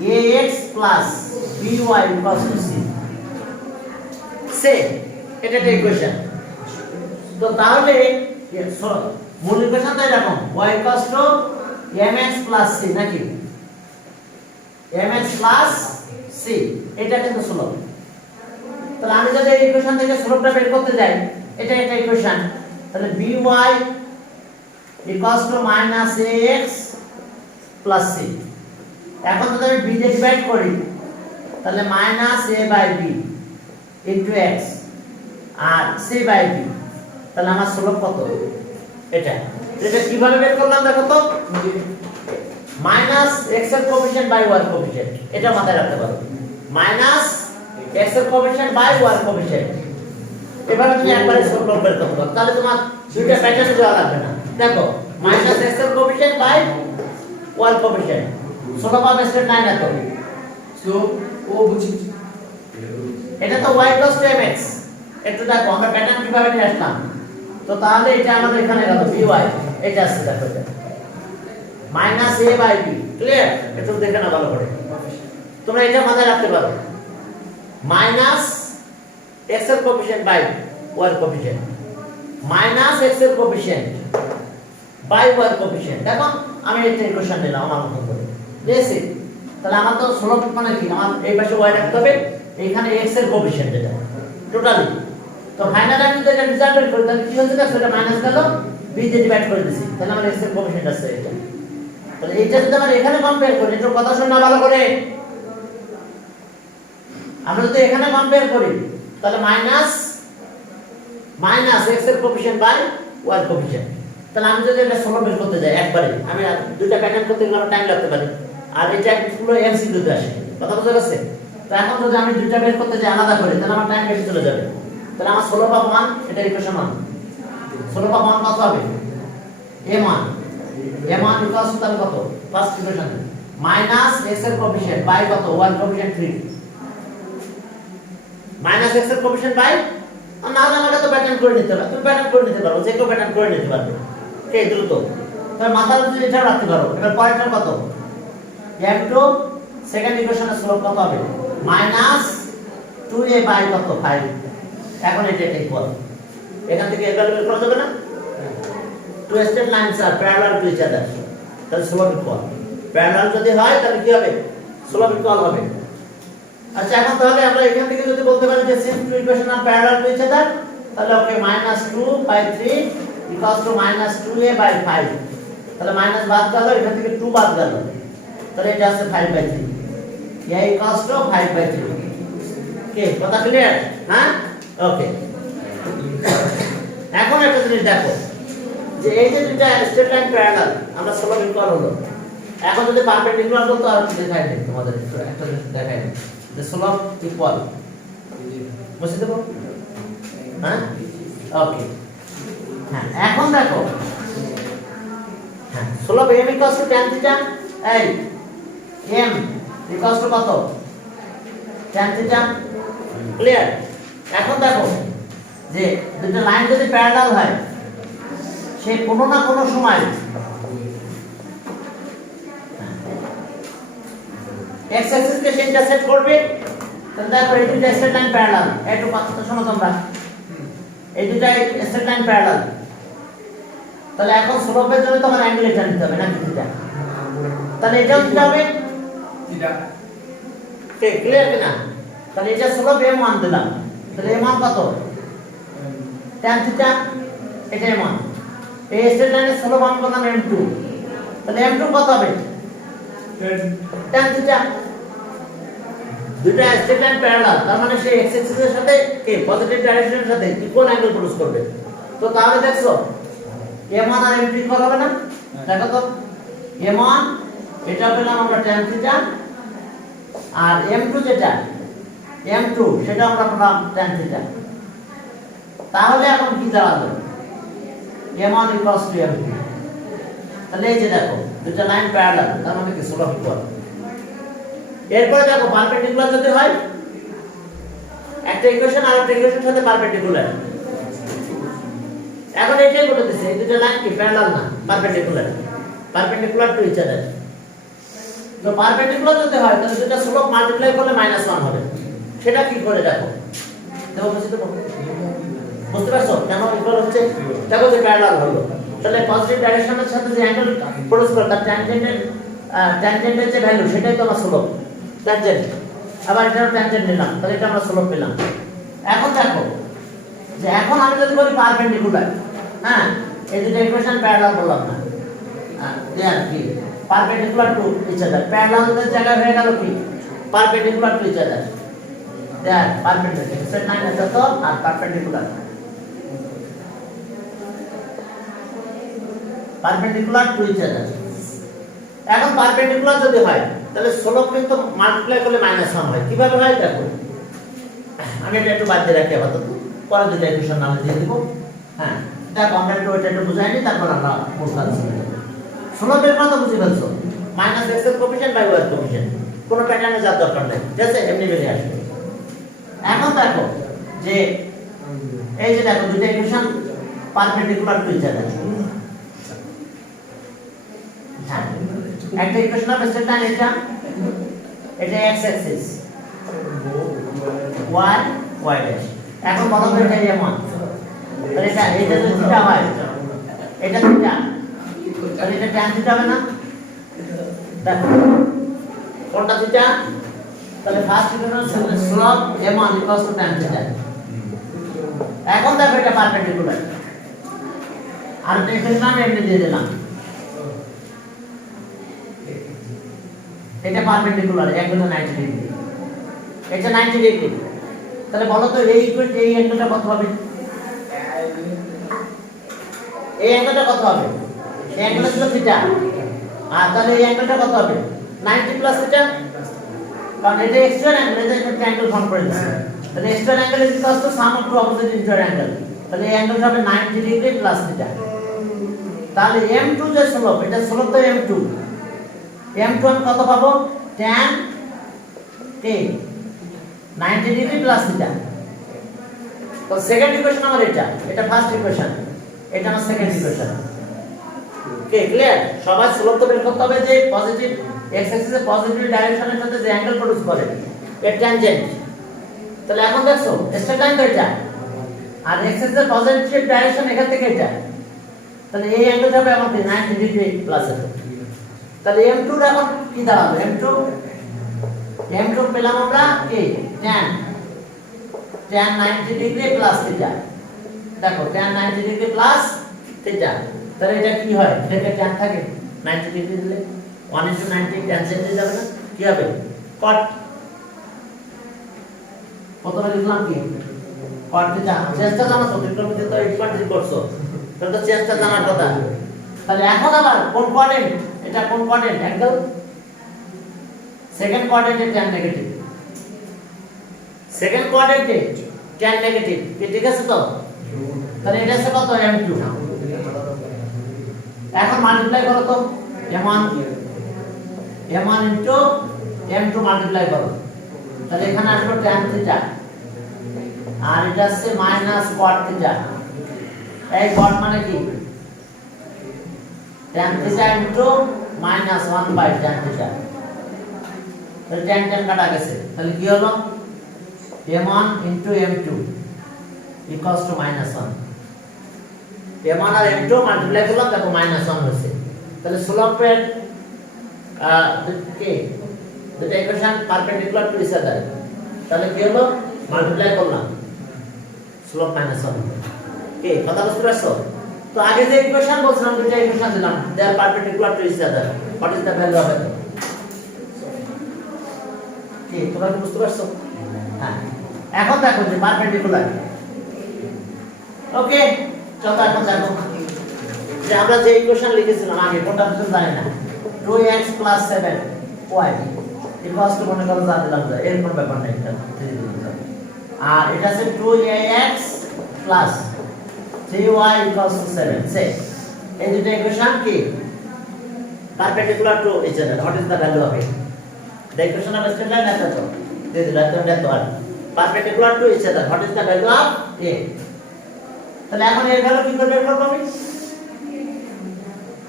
ax by c সে এটা একটা ইকুয়েশন তো তাহলে মূল ইকুয়েশনটা এরকম y mx c নাকি mx c এটা কিন্তু স্লোপ তাহলে আমি যদি এই ইকুয়েশন থেকে স্লোপটা বের করতে যাই এটা একটা ইকুয়েশন তাহলে by ax c এখন যদি আমি b দিয়ে ডিভাইড করি তাহলে -a/b x আর c/b তাহলে আমার স্লোপ কত এটা কিভাবে বের করলাম দেখো তো x এর কোএফিশিয়েন্ট বাই y এর কোএফিশিয়েন্ট এটা মাথায় রাখতে পারো x এর কোএফিশিয়েন্ট বাই y এর কোএফিশিয়েন্ট এভাবে তুমি একবারে স্লোপ বের করতে পারো তাহলে তোমার দুইটা প্যাটার্ন দেওয়া লাগবে না দেখো x এর কোএফিশিয়েন্ট বাই y এর coefficient slope of straight line এত সো ও বুঝি এটা তো y mx একটু দেখো আমরা প্যাটার্ন কিভাবে নিয়ে আসলাম তো তাহলে এটা আমাদের এখানে গেল by এটা আসছে দেখো এটা -a/b ক্লিয়ার একটু দেখে না ভালো করে তোমরা এটা মাথায় রাখতে পারো x এর কোএফিশিয়েন্ট বাই y এর কোএফিশিয়েন্ট x এর কোএফিশিয়েন্ট বাই y এর কোএফিশিয়েন্ট দেখো আমি এটা ইকুয়েশন নিলাম আমার মত করে বেসিক তাহলে আমার তো স্লোপ মানে কি আমার এই পাশে y রাখতে হবে এখানে x এর কোএফিশিয়েন্ট এটা টোটালি তো ফাইনাল আমি যদি এটা রেজাল্ট বের করি তাহলে কি হচ্ছে দেখো এটা মাইনাস গেল b দিয়ে ডিভাইড করে দিছি তাহলে আমার x এর কোএফিশিয়েন্ট আছে এটা তাহলে এইটা যদি আমরা এখানে কম্পেয়ার করি একটু কথা শোনা ভালো করে আমরা যদি এখানে কম্পেয়ার করি তাহলে মাইনাস x এর কোএফিশিয়েন্ট বাই y এর কোএফিশিয়েন্ট তাহলে আমি যদি এটা সলভ বের করতে যাই একবারে আমি দুইটা প্যাটার্ন করতে গেলে টাইম লাগতে পারে আর এটা পুরো এমসিকিউ তে আসে কথা বুঝা গেছে তো এখন যদি আমি দুইটা বের করতে যাই আলাদা করে তাহলে আমার টাইম বেশি চলে যাবে তাহলে আমার 16/1 এটা ইকুয়েশন 1 16/1 কত হবে a1 ইকুয়ালস টু তাহলে কত ফার্স্ট ইকুয়েশন x এর কোএফিশিয়েন্ট বাই কত y এর কোএফিশিয়েন্ট 3 x এর কোএফিশিয়েন্ট বাই না হলে আমাকে তো প্যাটার্ন করে নিতে হবে তুমি প্যাটার্ন করে নিতে পারো যে কেউ প্যাটার্ন করে নিতে পারবে কে দ্রুত তবে মাথার মধ্যে এটা রাখতে পারো এবার পরেরটা কত m2 সেকেন্ড ইকুয়েশনের স্লোপ কত হবে -2a বাই কত 5 এখন এটা ইকুয়াল এখান থেকে এর ভ্যালু বের করা যাবে না টু স্ট্রেট লাইনস আর প্যারালাল টু ইচ আদার তাহলে স্লোপ ইকুয়াল প্যারালাল যদি হয় তাহলে কি হবে স্লোপ ইকুয়াল হবে আচ্ছা এখন তাহলে আমরা এখান থেকে যদি বলতে পারি যে সিম টু ইকুয়েশন আর প্যারালাল টু ইচ আদার তাহলে ওকে -2/3 ইকুয়ালস টু -2a/5 তাহলে মাইনাস বাদ গেল এখান থেকে 2 বাদ গেল তাহলে এটা আছে 5/3 a ইকুয়ালস টু 5/3 ওকে কথা ক্লিয়ার হ্যাঁ ওকে এখন একটা জিনিস দেখো যে এই যে দুটো স্ট্রেট লাইন প্যারালাল আমরা স্লোপ ইকুয়াল হলো এখন যদি পারপেন্ডিকুলার বলতো আর কি দেখাই দেই তোমাদের একটু একটা জিনিস দেখাই দেই যে স্লোপ ইকুয়াল বুঝতে দেবো হ্যাঁ ওকে হ্যাঁ এখন দেখো হ্যাঁ slope m equals to tan theta এই m ইকুয়ালস টু কত tan থিটা ক্লিয়ার এখন দেখো যে দুটো লাইন যদি প্যারালাল হয় সে কোনো না কোনো সময় x অ্যাক্সিস কে ইন্টারসেক্ট করবে তাহলে দেখো এই দুটো স্ট্রেট লাইন প্যারালাল একটু কথা শোনো তোমরা এই দুটো স্ট্রেট লাইন প্যারালাল তাহলে এখন স্লোপের জন্য তোমার অ্যাঙ্গেল এটা নিতে হবে না থিটা তাহলে এটাও কি হবে থিটা কে ক্লিয়ার কিনা তাহলে এটা স্লোপ m1 দিলাম তাহলে m1 কত tan থিটা এটা m1 এই স্ট্রেট লাইনের স্লোপ আমি বললাম m2 তাহলে m2 কত হবে tan থিটা দুটো স্ট্রেট লাইন প্যারালাল তার মানে সেই x অ্যাক্সিস এর সাথে কে পজিটিভ ডাইরেকশনের সাথে ইকুয়াল অ্যাঙ্গেল প্রডিউস করবে তো তাহলে দেখছো m1 আর m2 ইকুয়াল হবে না দেখো তো m1 এটা পেলাম আমরা tan থিটা আর m2 যেটা m2 সেটা আমরা পেলাম tan থিটা তাহলে এখন কি দাঁড়ালো m1 ইকুয়ালস টু m2 তাহলে এই যে দেখো দুটো লাইন প্যারালাল তার মানে কি স্লোপ ইকুয়াল এরপরে দেখো পারপেন্ডিকুলার যদি হয় একটা ইকুয়েশন আর একটা ইকুয়েশনের সাথে পারপেন্ডিকুলার এখন এটাই বলে দিছে এই দুটো লাইন কি প্যারালাল না পারপেন্ডিকুলার টু ইচ আদার তো পারপেন্ডিকুলার যদি হয় তাহলে দুটো স্লোপ মাল্টিপ্লাই করলে -1 হবে সেটা কি করে দেখো বুঝতে পারছো কেন ইকুয়াল হচ্ছে দেখো যে প্যারালাল হলো তাহলে পজিটিভ ডাইরেকশনের সাথে যে অ্যাঙ্গেল প্রডিউস করে তার ট্যানজেন্টের যে ভ্যালু সেটাই তো আমার স্লোপ ট্যানজেন্ট আবার এটাও ট্যানজেন্ট নিলাম তাহলে এটা আমরা স্লোপ পেলাম এখন দেখো যে এখন আমি যদি বলি পারপেন্ডিকুলার হ্যাঁ এই দুটো ইকুয়েশন প্যারালাল বললাম না দেন কি পারপেন্ডিকুলার টু ইচ আদার প্যারালালের জায়গায় হয়ে গেল কি perpendicular to each other then perpendicular set line আছে তো আর perpendicular perpendicular to each other এখন পারপেন্ডিকুলার যদি হয় তাহলে স্লোপ কিন্তু মাল্টিপ্লাই করলে -1 হয় কিভাবে হয় দেখো আমি এটা একটু বাদ দিয়ে রাখি আপাতত পরে দুটো ইকুয়েশন নামে দিয়ে দেব হ্যাঁ দেখো আমরা একটু বুঝাইনি তারপর আমরা মূল কাজ শুরু করব স্লোপের কথা বুঝে ফেলছো -x এর কোএফিশিয়েন্ট বাই y এর কোএফিশিয়েন্ট কোনো প্যাটার্নে যাওয়ার দরকার নেই ঠিক আছে এমনি বেরিয়ে আসবে এখন দেখো যে এই যে দেখো দুটো equation perpendicular to each other হ্যাঁ একটা ইকুয়েশন অফ স্ট্রেট লাইন এটা x অ্যাক্সিস y ড্যাশ এখন বলো তো এটা m1 তাহলে এটা যদি থিটা হয় এটা থিটা তাহলে এটা tan থিটা হবে না দেখো কোনটা থিটা তাহলে first equation slope m1 equals to tan theta এখন দেখো এটা পারপেন্ডিকুলার আর এটা ইকুয়েশন আমি এমনি দিয়ে দিলাম এটা পারপেন্ডিকুলার অ্যাঙ্গেল 90 ডিগ্রি এটা 90 ডিগ্রি তাহলে বলো তো এই অ্যাঙ্গেলটা কত হবে এই অ্যাঙ্গেলটা কত হবে এই অ্যাঙ্গেল হলো থিটা আর তাহলে এই অ্যাঙ্গেলটা কত হবে 90 প্লাস থিটা কারণ এটা এক্সট্রা অ্যাঙ্গেল এটা একটা ট্রায়াঙ্গেল ফর্ম করে দিচ্ছে তাহলে extra angle is equal to sum of two opposite inter angle তাহলে এই অ্যাঙ্গেলটা হবে 90 ডিগ্রি প্লাস থিটা তাহলে m2 যে স্লোপ এটা স্লোপ তো m2 m2 আমি কত পাবো tan k 90 degree plus theta তো সেকেন্ড ইকুয়েশন আমার এটা ফার্স্ট ইকুয়েশন এটা আমার সেকেন্ড ইকুয়েশন ওকে ক্লিয়ার সবাই স্লোপ তো বের করতে হবে যে পজিটিভ x অ্যাক্সিসে পজিটিভ ডাইরেকশনের সাথে যে অ্যাঙ্গেল প্রডিউস করে এর ট্যানজেন্ট তাহলে এখন দেখছো স্ট্রেট লাইন তো এটা আর x অ্যাক্সিসের পজিটিভ ডাইরেকশন এখান থেকে এটা তাহলে এই অ্যাঙ্গেলটা হবে আমার 90 ডিগ্রি প্লাস এটা তাহলে m2 এর এখন কি দাঁড়াবে m2 পেলাম আমরা কি tan 90 ডিগ্রি প্লাস থিটা দেখো tan 90 ডিগ্রি প্লাস থিটা, তাহলে এটা কি হয়? এটা tan থাকে 90 ডিগ্রি দিলে 1 * 90 tan চেঞ্জ হয়ে যাবে না, কি হবে? cot। প্রথমে লিখলাম কি cot থিটা, চেঞ্জটা জানো তো, ত্রিকোণমিতিতে তো 8.3 করছো, তাহলে তো চেঞ্জটা জানার কথা। তাহলে এখন আবার কোন কোয়াড্রেন্ট? এটা কোন কোয়াড্রেন্ট? অ্যাঙ্গেল সেকেন্ড কোয়াড্রেন্টে tan নেগেটিভ, সেকেন্ড কোয়াড্রেন্টে tan নেগেটিভ, ঠিক আছে তো? তাহলে এটা আছে কত? m2। এখন মাল্টিপ্লাই করো তো, m1 ইনটু m2 মাল্টিপ্লাই করো, তাহলে এখানে আসলো tan থিটা, আর এটা আছে মাইনাস cot থিটা। এই cot মানে কি? tan theta into minus 1/tan theta, তাহলে tan কাটা গেছে, তাহলে কি হলো? m1 into m2 equals to -1। m1 আর m2 মাল্টিপ্লাই করলাম, দেখো -1 হয়েছে। তাহলে স্লোপের কি দুটো equation perpendicular to each other, তাহলে কি হলো? মাল্টিপ্লাই করলাম, স্লোপ -1। কি কথা বুঝতে পারছো? তো আগে যে ইকুয়েশন বলছিলাম, দুটো ইকুয়েশন দিলাম, they are perpendicular to each other, what is the value of it? কি তোমরা কি বুঝতে পারছো? হ্যাঁ, এখন দেখো যে পারপেন্ডিকুলার। ওকে, চলো এখন দেখো যে আমরা যে ইকুয়েশন লিখেছিলাম আগে, কোনটা বুঝতে জানি না, 2x + 7y ইকুয়ালস টু, মনে করো যা দিলাম যা, এর কোনো ব্যাপার নাই, এটা আর এটা আছে 2ax + 3y ইকুয়ালস টু 7। সে এই দুটো ইকুয়েশন কি perpendicular to each other, what is the value of it? The equation of straight line আছে তো, দিয়ে দিলাম তো, এটা তো আর perpendicular to each other, what is the value of a? তাহলে এখন এর ভ্যালু কি করে বের করব আমি?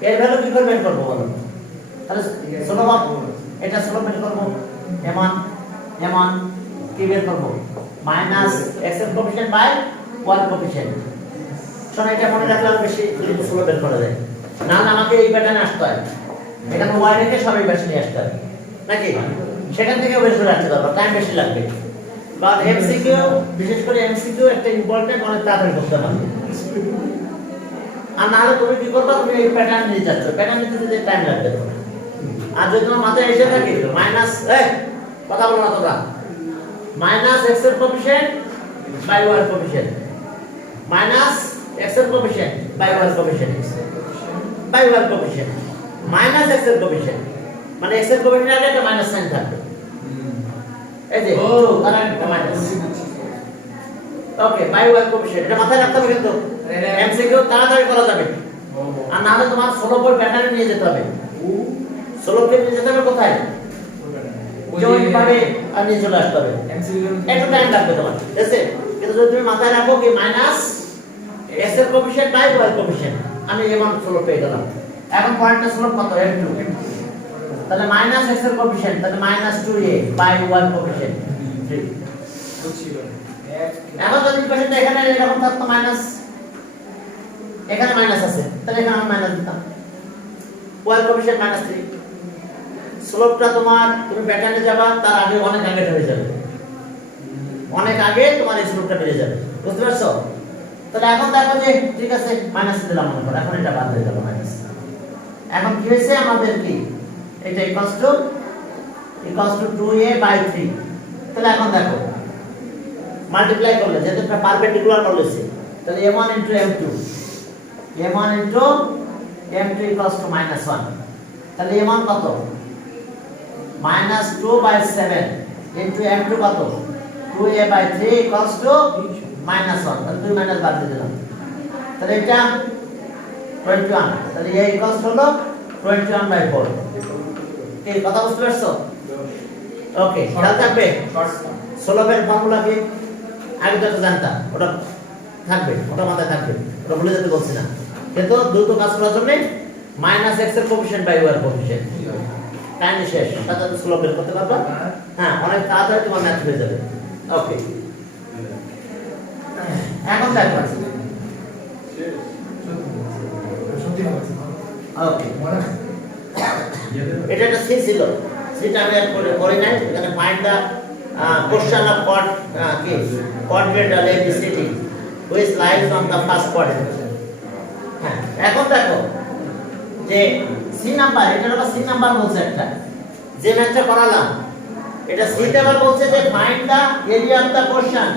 এর ভ্যালু কি করে বের করব বলো? তাহলে স্লোপ এটা স্লোপ বের করব, m1 কি বের করব? মাইনাস x এর কোএফিশিয়েন্ট বাই y এর কোএফিশিয়েন্ট। শোনো, এটা মনে রাখলে বেশি স্লোপ বের করা যায়, না না আমাকে এই প্যাটার্নে আসতে হয়, এখানে y রেখে সবই বেশি নিয়ে আসতে হয় নাকি? সেখান থেকে বের করে আসতে দরকার, টাইম বেশি লাগবে। বা এমসিকিউ, বিশেষ করে এমসিকিউ একটা ইম্পর্টেন্ট, অনেক তাড়াতাড়ি করতে পারবে। আর নাহলে তুমি কি করবা? তুমি এই প্যাটার্ন নিয়ে যাচ্ছ, প্যাটার্ন নিতে যেতে টাইম লাগবে তোমার। আর যদি তোমার মাথায় এসে থাকে মাইনাস, কথা বলো না তোমরা, মাইনাস x এর কোএফিশিয়েন্ট বাই y এর কোএফিশিয়েন্ট, মাইনাস x এর কোএফিশিয়েন্ট বাই y এর কোএফিশিয়েন্ট, বাই y এর কোএফিশিয়েন্ট মাইনাস x এর কোএফিশিয়েন্ট, মানে x এর কোএফিশিয়েন্ট আগে একটা মাইনাস সাইন থাকবে, এই যে তারা একটা মাইনাস। ওকে, বাই y এর কোএফিশিয়েন্ট, এটা মাথায় রাখতে হবে কিন্তু এমসিকিউ তাড়াতাড়ি করা যাবে। আর না হলে তোমার স্লোপের প্যাটার্নে নিয়ে যেতে হবে, স্লোপকে নিয়ে যেতে হবে কোথায়? জয়েন্টভাবে আর নিয়ে চলে আসতে হবে, একটু টাইম লাগবে তোমার, ঠিক আছে? কিন্তু যদি তুমি মাথায় রাখো কি মাইনাস x এর কোএফিশিয়েন্ট বাই y এর কোএফিশিয়েন্ট, আমি এমন স্লোপ পেয়ে গেলাম। এখন পয়েন্টটা স্লোপ কত? m2, তাহলে মাইনাস x এর কোএফিশিয়েন্ট, তাহলে -2a বাই y এর কোএফিশিয়েন্ট 3। এখন যদি ইকুয়েশনটা এখানে এরকম থাকতো মাইনাস, এখানে মাইনাস আছে, তাহলে এখানে আমি মাইনাস দিতাম, y এর কোএফিশিয়েন্ট -3। স্লোপটা তোমার, তুমি প্যাটার্নে যাবা তার আগে অনেক আগে হয়ে যাবে, অনেক আগে তোমার এই স্লোপটা বেড়ে যাবে, বুঝতে পারছো? তাহলে এখন দেখো যে ঠিক আছে মাইনাস দিলাম মনে করো, এখন এটা বাদ হয়ে গেল মাইনাস। এখন কি হয়েছে আমাদের? কি এটা ইকুয়ালস টু 2a/3। তাহলে এখন দেখো মাল্টিপ্লাই করলে, যেহেতু এটা পারপেন্ডিকুলার বলেছে, তাহলে m1 * m2, m1 * m2 equals to -1। তাহলে m1 কত? -2/7 ইনটু m2 কত? 2a/3 equals to -1। তাহলে 2 মাইনাস বাদ দিয়ে দিলাম, তাহলে এটা 21, তাহলে a ইকুয়ালস হলো 21/4। কি কথা বুঝতে পারছো? ওকে, খেয়াল থাকবে স্লোপের ফর্মুলা কি আগে তো জানতাম, ওটা থাকবে, ওটা মাথায় থাকবে, ওটা ভুলে যেতে বলছি না। কিন্তু দ্রুত কাজ করার জন্য মাইনাস x এর কোএফিশিয়েন্ট বাই y এর কোএফিশিয়েন্ট, টাইম শেষ, তাহলে স্লোপ বের করতে পারবা। হ্যাঁ, অনেক তাড়াতাড়ি তোমার ম্যাথ হয়ে যাবে। ওকে, এখন দেখো ওকে, এটা একটা সি ছিল, সেটা আমি আর করি নাই। এখানে find the question of quadrilateral ABCD, which lies on the first quadrant. হ্যাঁ এখন দেখো যে সি নাম্বার, এটা আবার সি নাম্বার বলছে একটা, যে ম্যাথটা করালাম এটা সি তে আবার বলছে যে find the area of the question,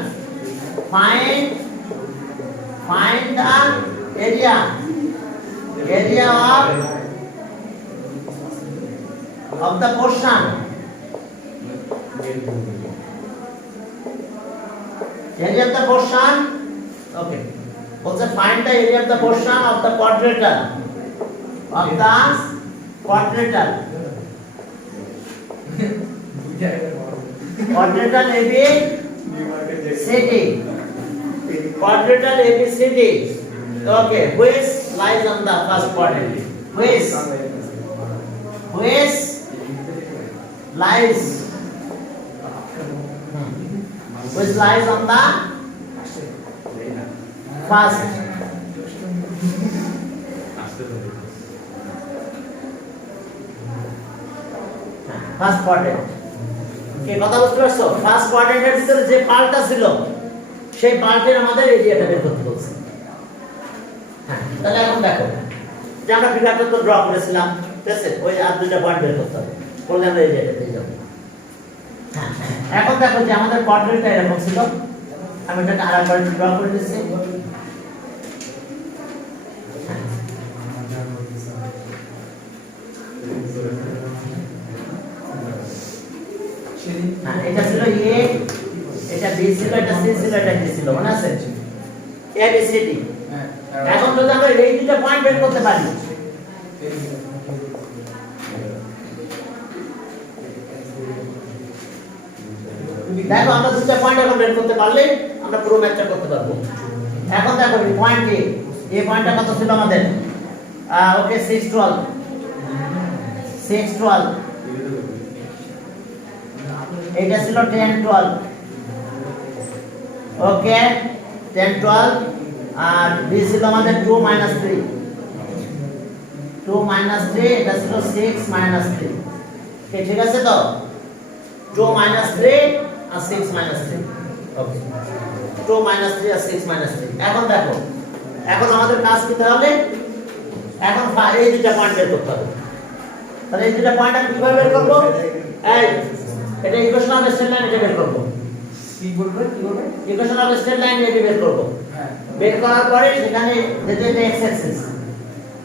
find the area of the portion, area of the portion, okay, also find the area of the portion of the quadrilateral, quadrilateral ABCD, quadrilateral ABCD, okay, which lies on the first quadrant, which lies on the first quadrant. কি কথা বুঝতে পারছো? First কোয়াড্রেন্টের ভিতরে যে পার্টটা ছিল সেই পার্টের আমাদের এরিয়াটা বের করতে বলছে। হ্যাঁ তাহলে এখন দেখো যে আমরা ফিগারটা তো ড্র করেছিলাম, ঠিক আছে? ওই আর দুইটা পয়েন্ট বের করতে হবে, করলে আমরা এরিয়াটা পেয়ে যাব। হ্যাঁ এখন দেখো যে আমাদের কোয়াড্রেন্টটা এরকম ছিল, আমি এটাকে আরেকবার ড্র করে দিচ্ছি। হ্যাঁ এটা ছিল এ, এটা বি ছিল, এটা সি ছিল, এটা ডি ছিল, মনে আছে? A B C D. এখন যদি আমরা এই দুটো পয়েন্ট বের করতে পারি, দেখো আমরা দুটো পয়েন্ট এখন বের করতে পারলে আমরা পুরো ম্যাচটা করতে পারবো। এখন দেখো এই পয়েন্ট এ পয়েন্টটা কত ছিল আমাদের? ওকে 6 12 এটা ছিল 10 12, ওকে 10 12, আর বি ছিল আমাদের 2 3, 2 3, এটা ছিল 6 3, ঠিক আছে তো? 2 3 আর 6 3, ওকে 2 3 আর 6 3। এখন দেখো এখন আমাদের কাজ কি তাহলে? এখন এই দুটো পয়েন্ট বের করতে হবে। তাহলে এই দুটো পয়েন্ট আমি কিভাবে বের করব? এই এটা ইকুয়েশন অফ স্ট্রেট লাইন, এটা বের করব। কি বলবে? ইকুয়েশন অফ স্ট্রেট লাইন এটা বের করব। হ্যাঁ বের করার পরে সেখানে যেটা x অ্যাক্সিস,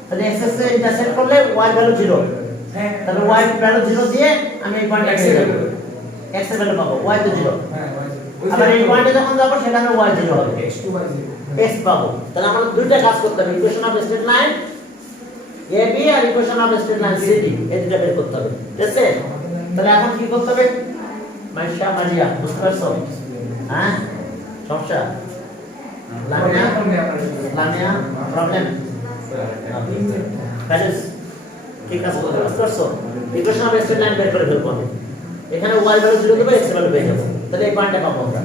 তাহলে x অ্যাক্সিসে ইন্টারসেক্ট করলে y ভ্যালু 0, হ্যাঁ তাহলে y ভ্যালু 0 দিয়ে আমি এই পয়েন্টে পেয়ে যাব, x এর ভ্যালু পাবো, y তো 0। হ্যাঁ আবার এই পয়েন্টে যখন যাব সেখানে y 0 হবে, x2 y 0 x পাবো। তাহলে আমাদের দুইটা কাজ করতে হবে, equation of straight line AB আর equation of straight line CD, এই দুটো বের করতে হবে, ঠিক আছে? তাহলে এখন কি করতে হবে? মারিয়া বুঝতে পারছো? হ্যাঁ সমস্যা লামিয়া প্রবলেম কাজেস কি কাজ করতে বুঝতে পারছো? ইকুয়েশন অফ স্ট্রেট লাইন বের করে ফেলবো আমি, এখানে y ভ্যালু 0 দেব, x ভ্যালু পেয়ে যাব, তাহলে এই পয়েন্টটা পাবো আমরা,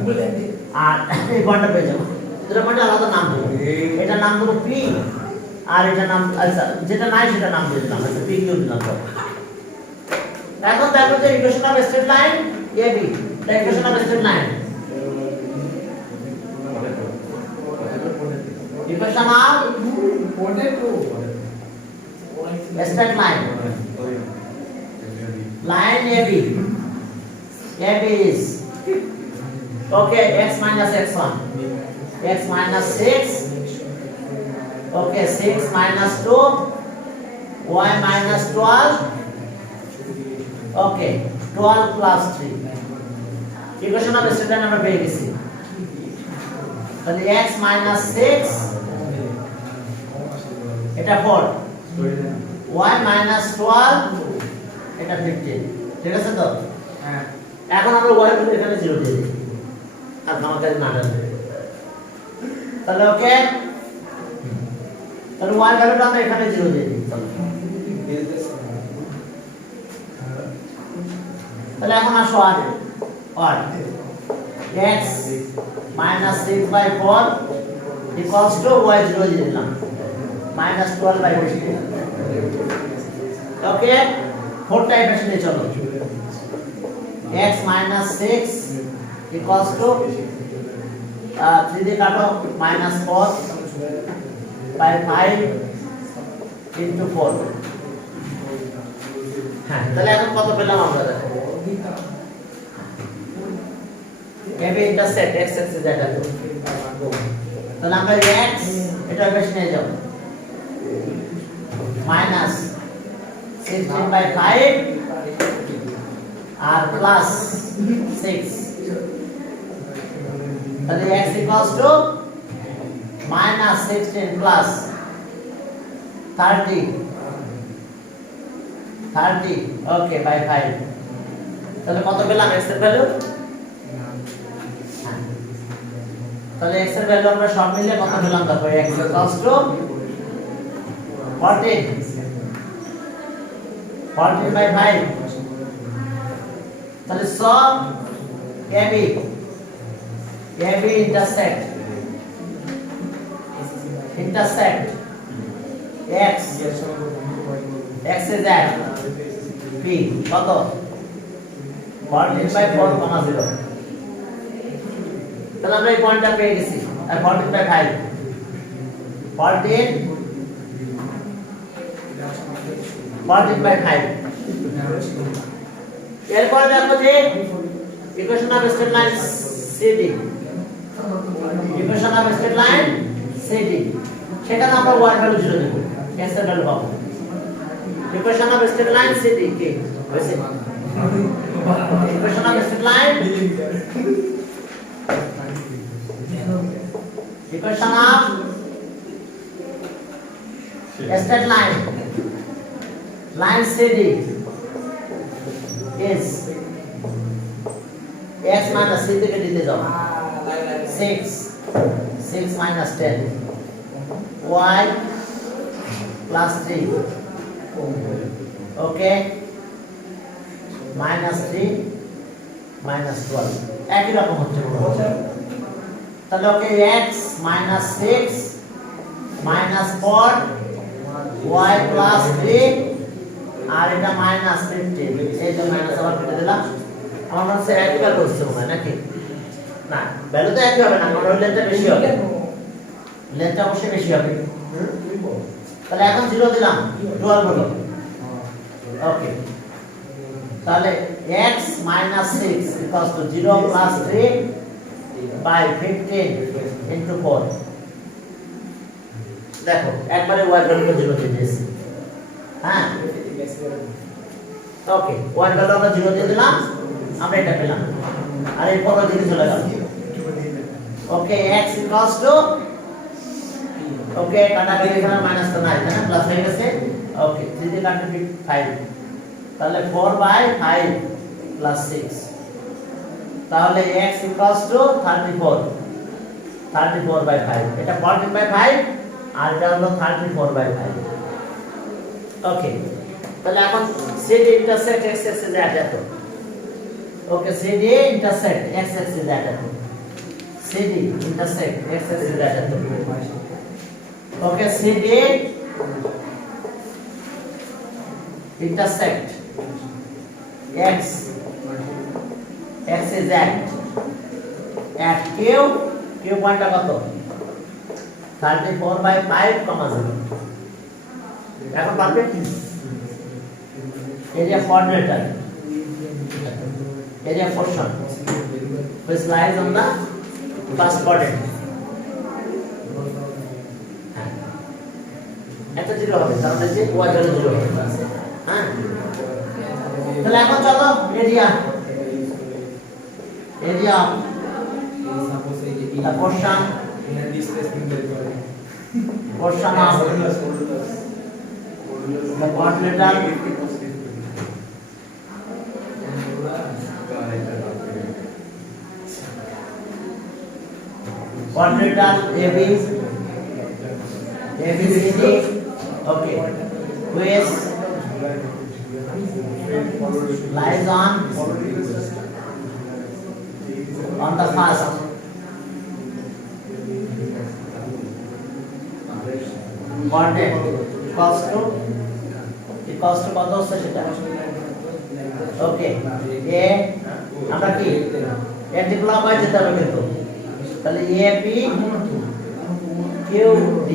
আর এই পয়েন্টটা পেয়ে যাব। দুটো পয়েন্টে আলাদা নাম দেব, এটা নাম দেব P, আর এটা নাম আচ্ছা যেটা নাই সেটা নাম দিয়ে দিলাম, আচ্ছা P কিউ দিলাম। এখন দেখো যে equation of straight line AB, the equation of straight line, equation of straight line, line AB is okay x minus x1, x minus 6, okay 6 minus 2, y minus 12, okay 12 plus 3, equation of straight line আমরা পেয়ে গেছি। তাহলে x minus 6 এটা 4, y minus 12 এটা 15, ঠিক আছে তো? হ্যাঁ এখন আমরা y ভ্যালু এখানে 0 দিয়ে দিই, আর আমাদের না জানি, তাহলে ওকে তাহলে y ভ্যালুটা আমরা এখানে 0 দিয়ে দিই। তাহলে এখন আসো আর x minus 6 by 4 equals to y 0 দিয়ে দিলাম minus 12 by 15, ওকে 4 টা এখানে নিয়ে চলো, x minus 6 equals to 3 দিয়ে কাটো -4 by 5 into 4 হ্যাঁ তাহলে এখন কত পেলাম আমরা দেখো AB ইন্টারসেক্ট x অ্যাক্সিস এটা তো তাহলে আমরা x এটা বেশি নিয়ে যাব -16 by 5 আর প্লাস 6 তাহলে x equals to -16 plus 30 okay bye 5 তাহলে কত পেলাম x এর ভ্যালু তাহলে x এর ভ্যালু আমরা সব মিলে কত পেলাম দেখো x equals to 14 by 5 তাহলে সব AB intersect x is at p কত 14 by 4, 0 তাহলে আমরা এই পয়েন্টটা পেয়ে গেছি আর 14 by 5 14 by 5 এরপর দেখো যে equation of straight line CD equation of straight line CD সেখানে আমরা y ভ্যালু 0 দেব x এর ভ্যালু পাবো equation of straight line CD কি হইছে equation of straight line equation of straight line CD is x minus 3 থেকে দিতে যাও 6 minus 10 y plus 3 okay minus 3 minus 12 একই রকম হচ্ছে তাহলে ওকে x minus 6 minus 4 y plus 3 আর এটা minus 15 এই যে মাইনাস আবার কেটে দিলাম আমার মনে হচ্ছে একবার করছে মনে নাকি না ভ্যালু তো একই হবে না কারণ লেন্থটা বেশি হবে লেন্থটা অবশ্যই বেশি হবে তাহলে এখন 0 দিলাম 12 হলো ওকে তাহলে x minus 6 equals to 0 plus 3 by 15 into 4 দেখো একবারে y ভ্যালুটা 0 দিয়ে দিয়েছি হ্যাঁ ওকে y ভ্যালু আমরা 0 দিয়ে দিলাম আমরা এটা পেলাম আর এই পরের দিকে চলে গেল ওকে x equals to ওকে কাটা গেলে এখানে মাইনাস তো নাই তাই না প্লাস হয়ে গেছে ওকে 3 দিয়ে কাটলে 5 তাহলে 4 by 5 plus 6 তাহলে x equals to 34 by 5 এটা 14 by 5 আর এটা হলো 34 by 5 ওকে তাহলে এখন CD intersect x axis এ এত ওকে CD intersect x axis এ এত CD intersect x axis এ এত ওকে CD intersect x is at q পয়েন্টটা কত 34 by 5, 0 এখন পারবে area quadrature area portion which lies on the first quadrant এটা 0 হবে তার মানে যে y ভ্যালু 0 হবে হ্যাঁ তাহলে এখন চলো area the portion of the quadrilateral ABCD okay which lies on the first quadrant equals to কত হচ্ছে সেটা ওকে এ আমরা কি এন্টিক্লকওয়াইজ যেতে হবে কিন্তু তাহলে AP QD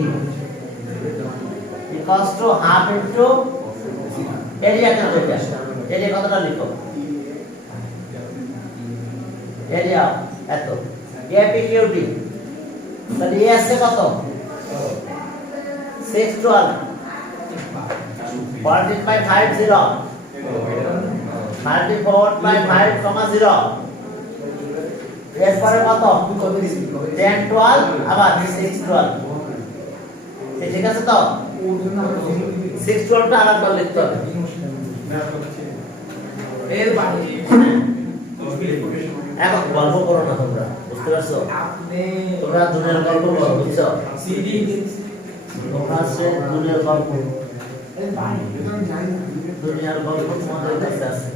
equals to half into area কত এটা এরিয়া কতটা লিখো এরিয়া এত AP QD তাহলে এ আছে কত 612 14 by 5 0 34 by 5 0 এরপরে কত 10 12 আবার 6 12 ঠিক আছে তো 6 12 টা আলাদা করে লিখতে হবে এর বাকি এখন গল্প করো না তোমরা বুঝতে পারছো আপনি তোমরা দুনিয়ার গল্প করো বুঝছো সিডি তোমরা সে দুনিয়ার গল্প এর বাকি দুনিয়ার গল্প তোমাদের কাছে আছে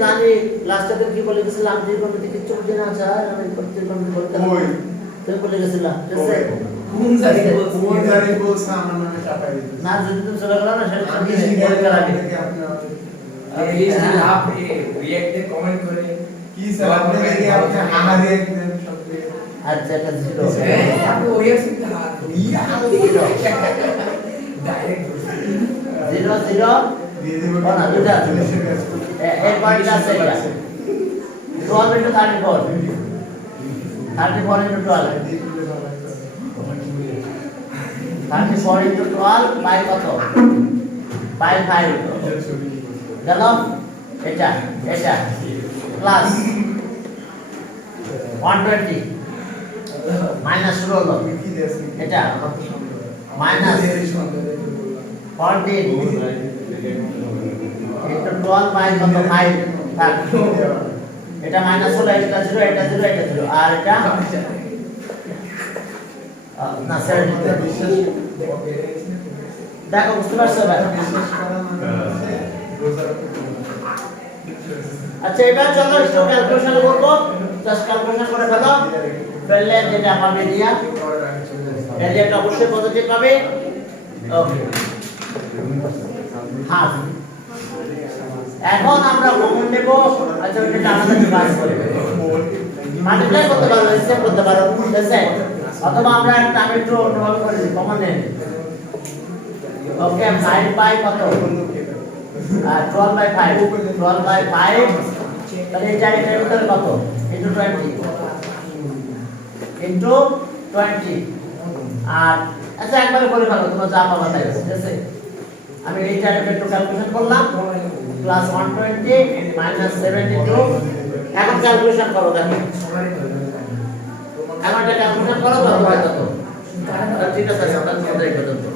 জানি লাস্টে কি বলে গেছিলাম যে কোনো দিকে চোখ দিন আছে আমি করতে বলতে তুই বলে গেছিলাম ঠিক আছে কোন জায়গায় কোন জায়গায় বলছ আমার নামে চাপাই দিতে না যদি তুমি চলে গেল না সেটা আমি তুমি শিখাই বলতে লাগে আপনাকে আপনার প্লিজ आप रिएक्ट कमेंट करें কি স্যার আপনি দেখি আপনি হাহারে একদম সব থেকে আচ্ছা এটা ছিল आप ওই সিদ্ধা ইয়া ডাইরেক্ট 0 0 দিয়ে দেব না দুটা এই পয়েন্টটা আছে এটা 12 into 34 34 into 12 34 into 12 by কত by 5 গেল এটা প্লাস 120 মাইনাস শুরু হলো এটা মাইনাস 14 into 12 by কত 5 থাক এটা মাইনাস হলো এটা 0 এটা 0 এটা 0 আর এটা না 70 বিশ্বাস দেখো বুঝতে পারছো ভাই বিশ্বাস করা মানে হচ্ছে রোজার আচ্ছা এটা চলো একটু ক্যালকুলেশন করব জাস্ট ক্যালকুলেশন করে ফেলো ফেললে যেটা পাবে দিয়া এরিয়াটা অবশ্যই পজিটিভ পাবে ওকে হাফ এখন আমরা কমন নেব আচ্ছা এটা আমাদের ডিভাইস করে মাল্টিপ্লাই করতে পারো হিসাব করতে পারো ঠিক আছে অথবা আমরা একটা আমি একটু অন্যভাবে করে দিই কমন নেন ওকে 5 বাই কত 12 বাই 5 12 বাই 5 তাহলে এই জায়গাটার ভিতরে কত ইনটু 20 ইনটু 20 আর আচ্ছা একবারে করে ফেলো তোমরা যা পাবা তাই ঠিক আছে আমি এই জায়গাটা একটু ক্যালকুলেশন করলাম প্লাস 120 মাইনাস 72 এখন ক্যালকুলেশন করো দেখো এখন এটা ক্যালকুলেশন করো তত হয় তত ঠিক আছে সেটা তোমাদের পর্যন্ত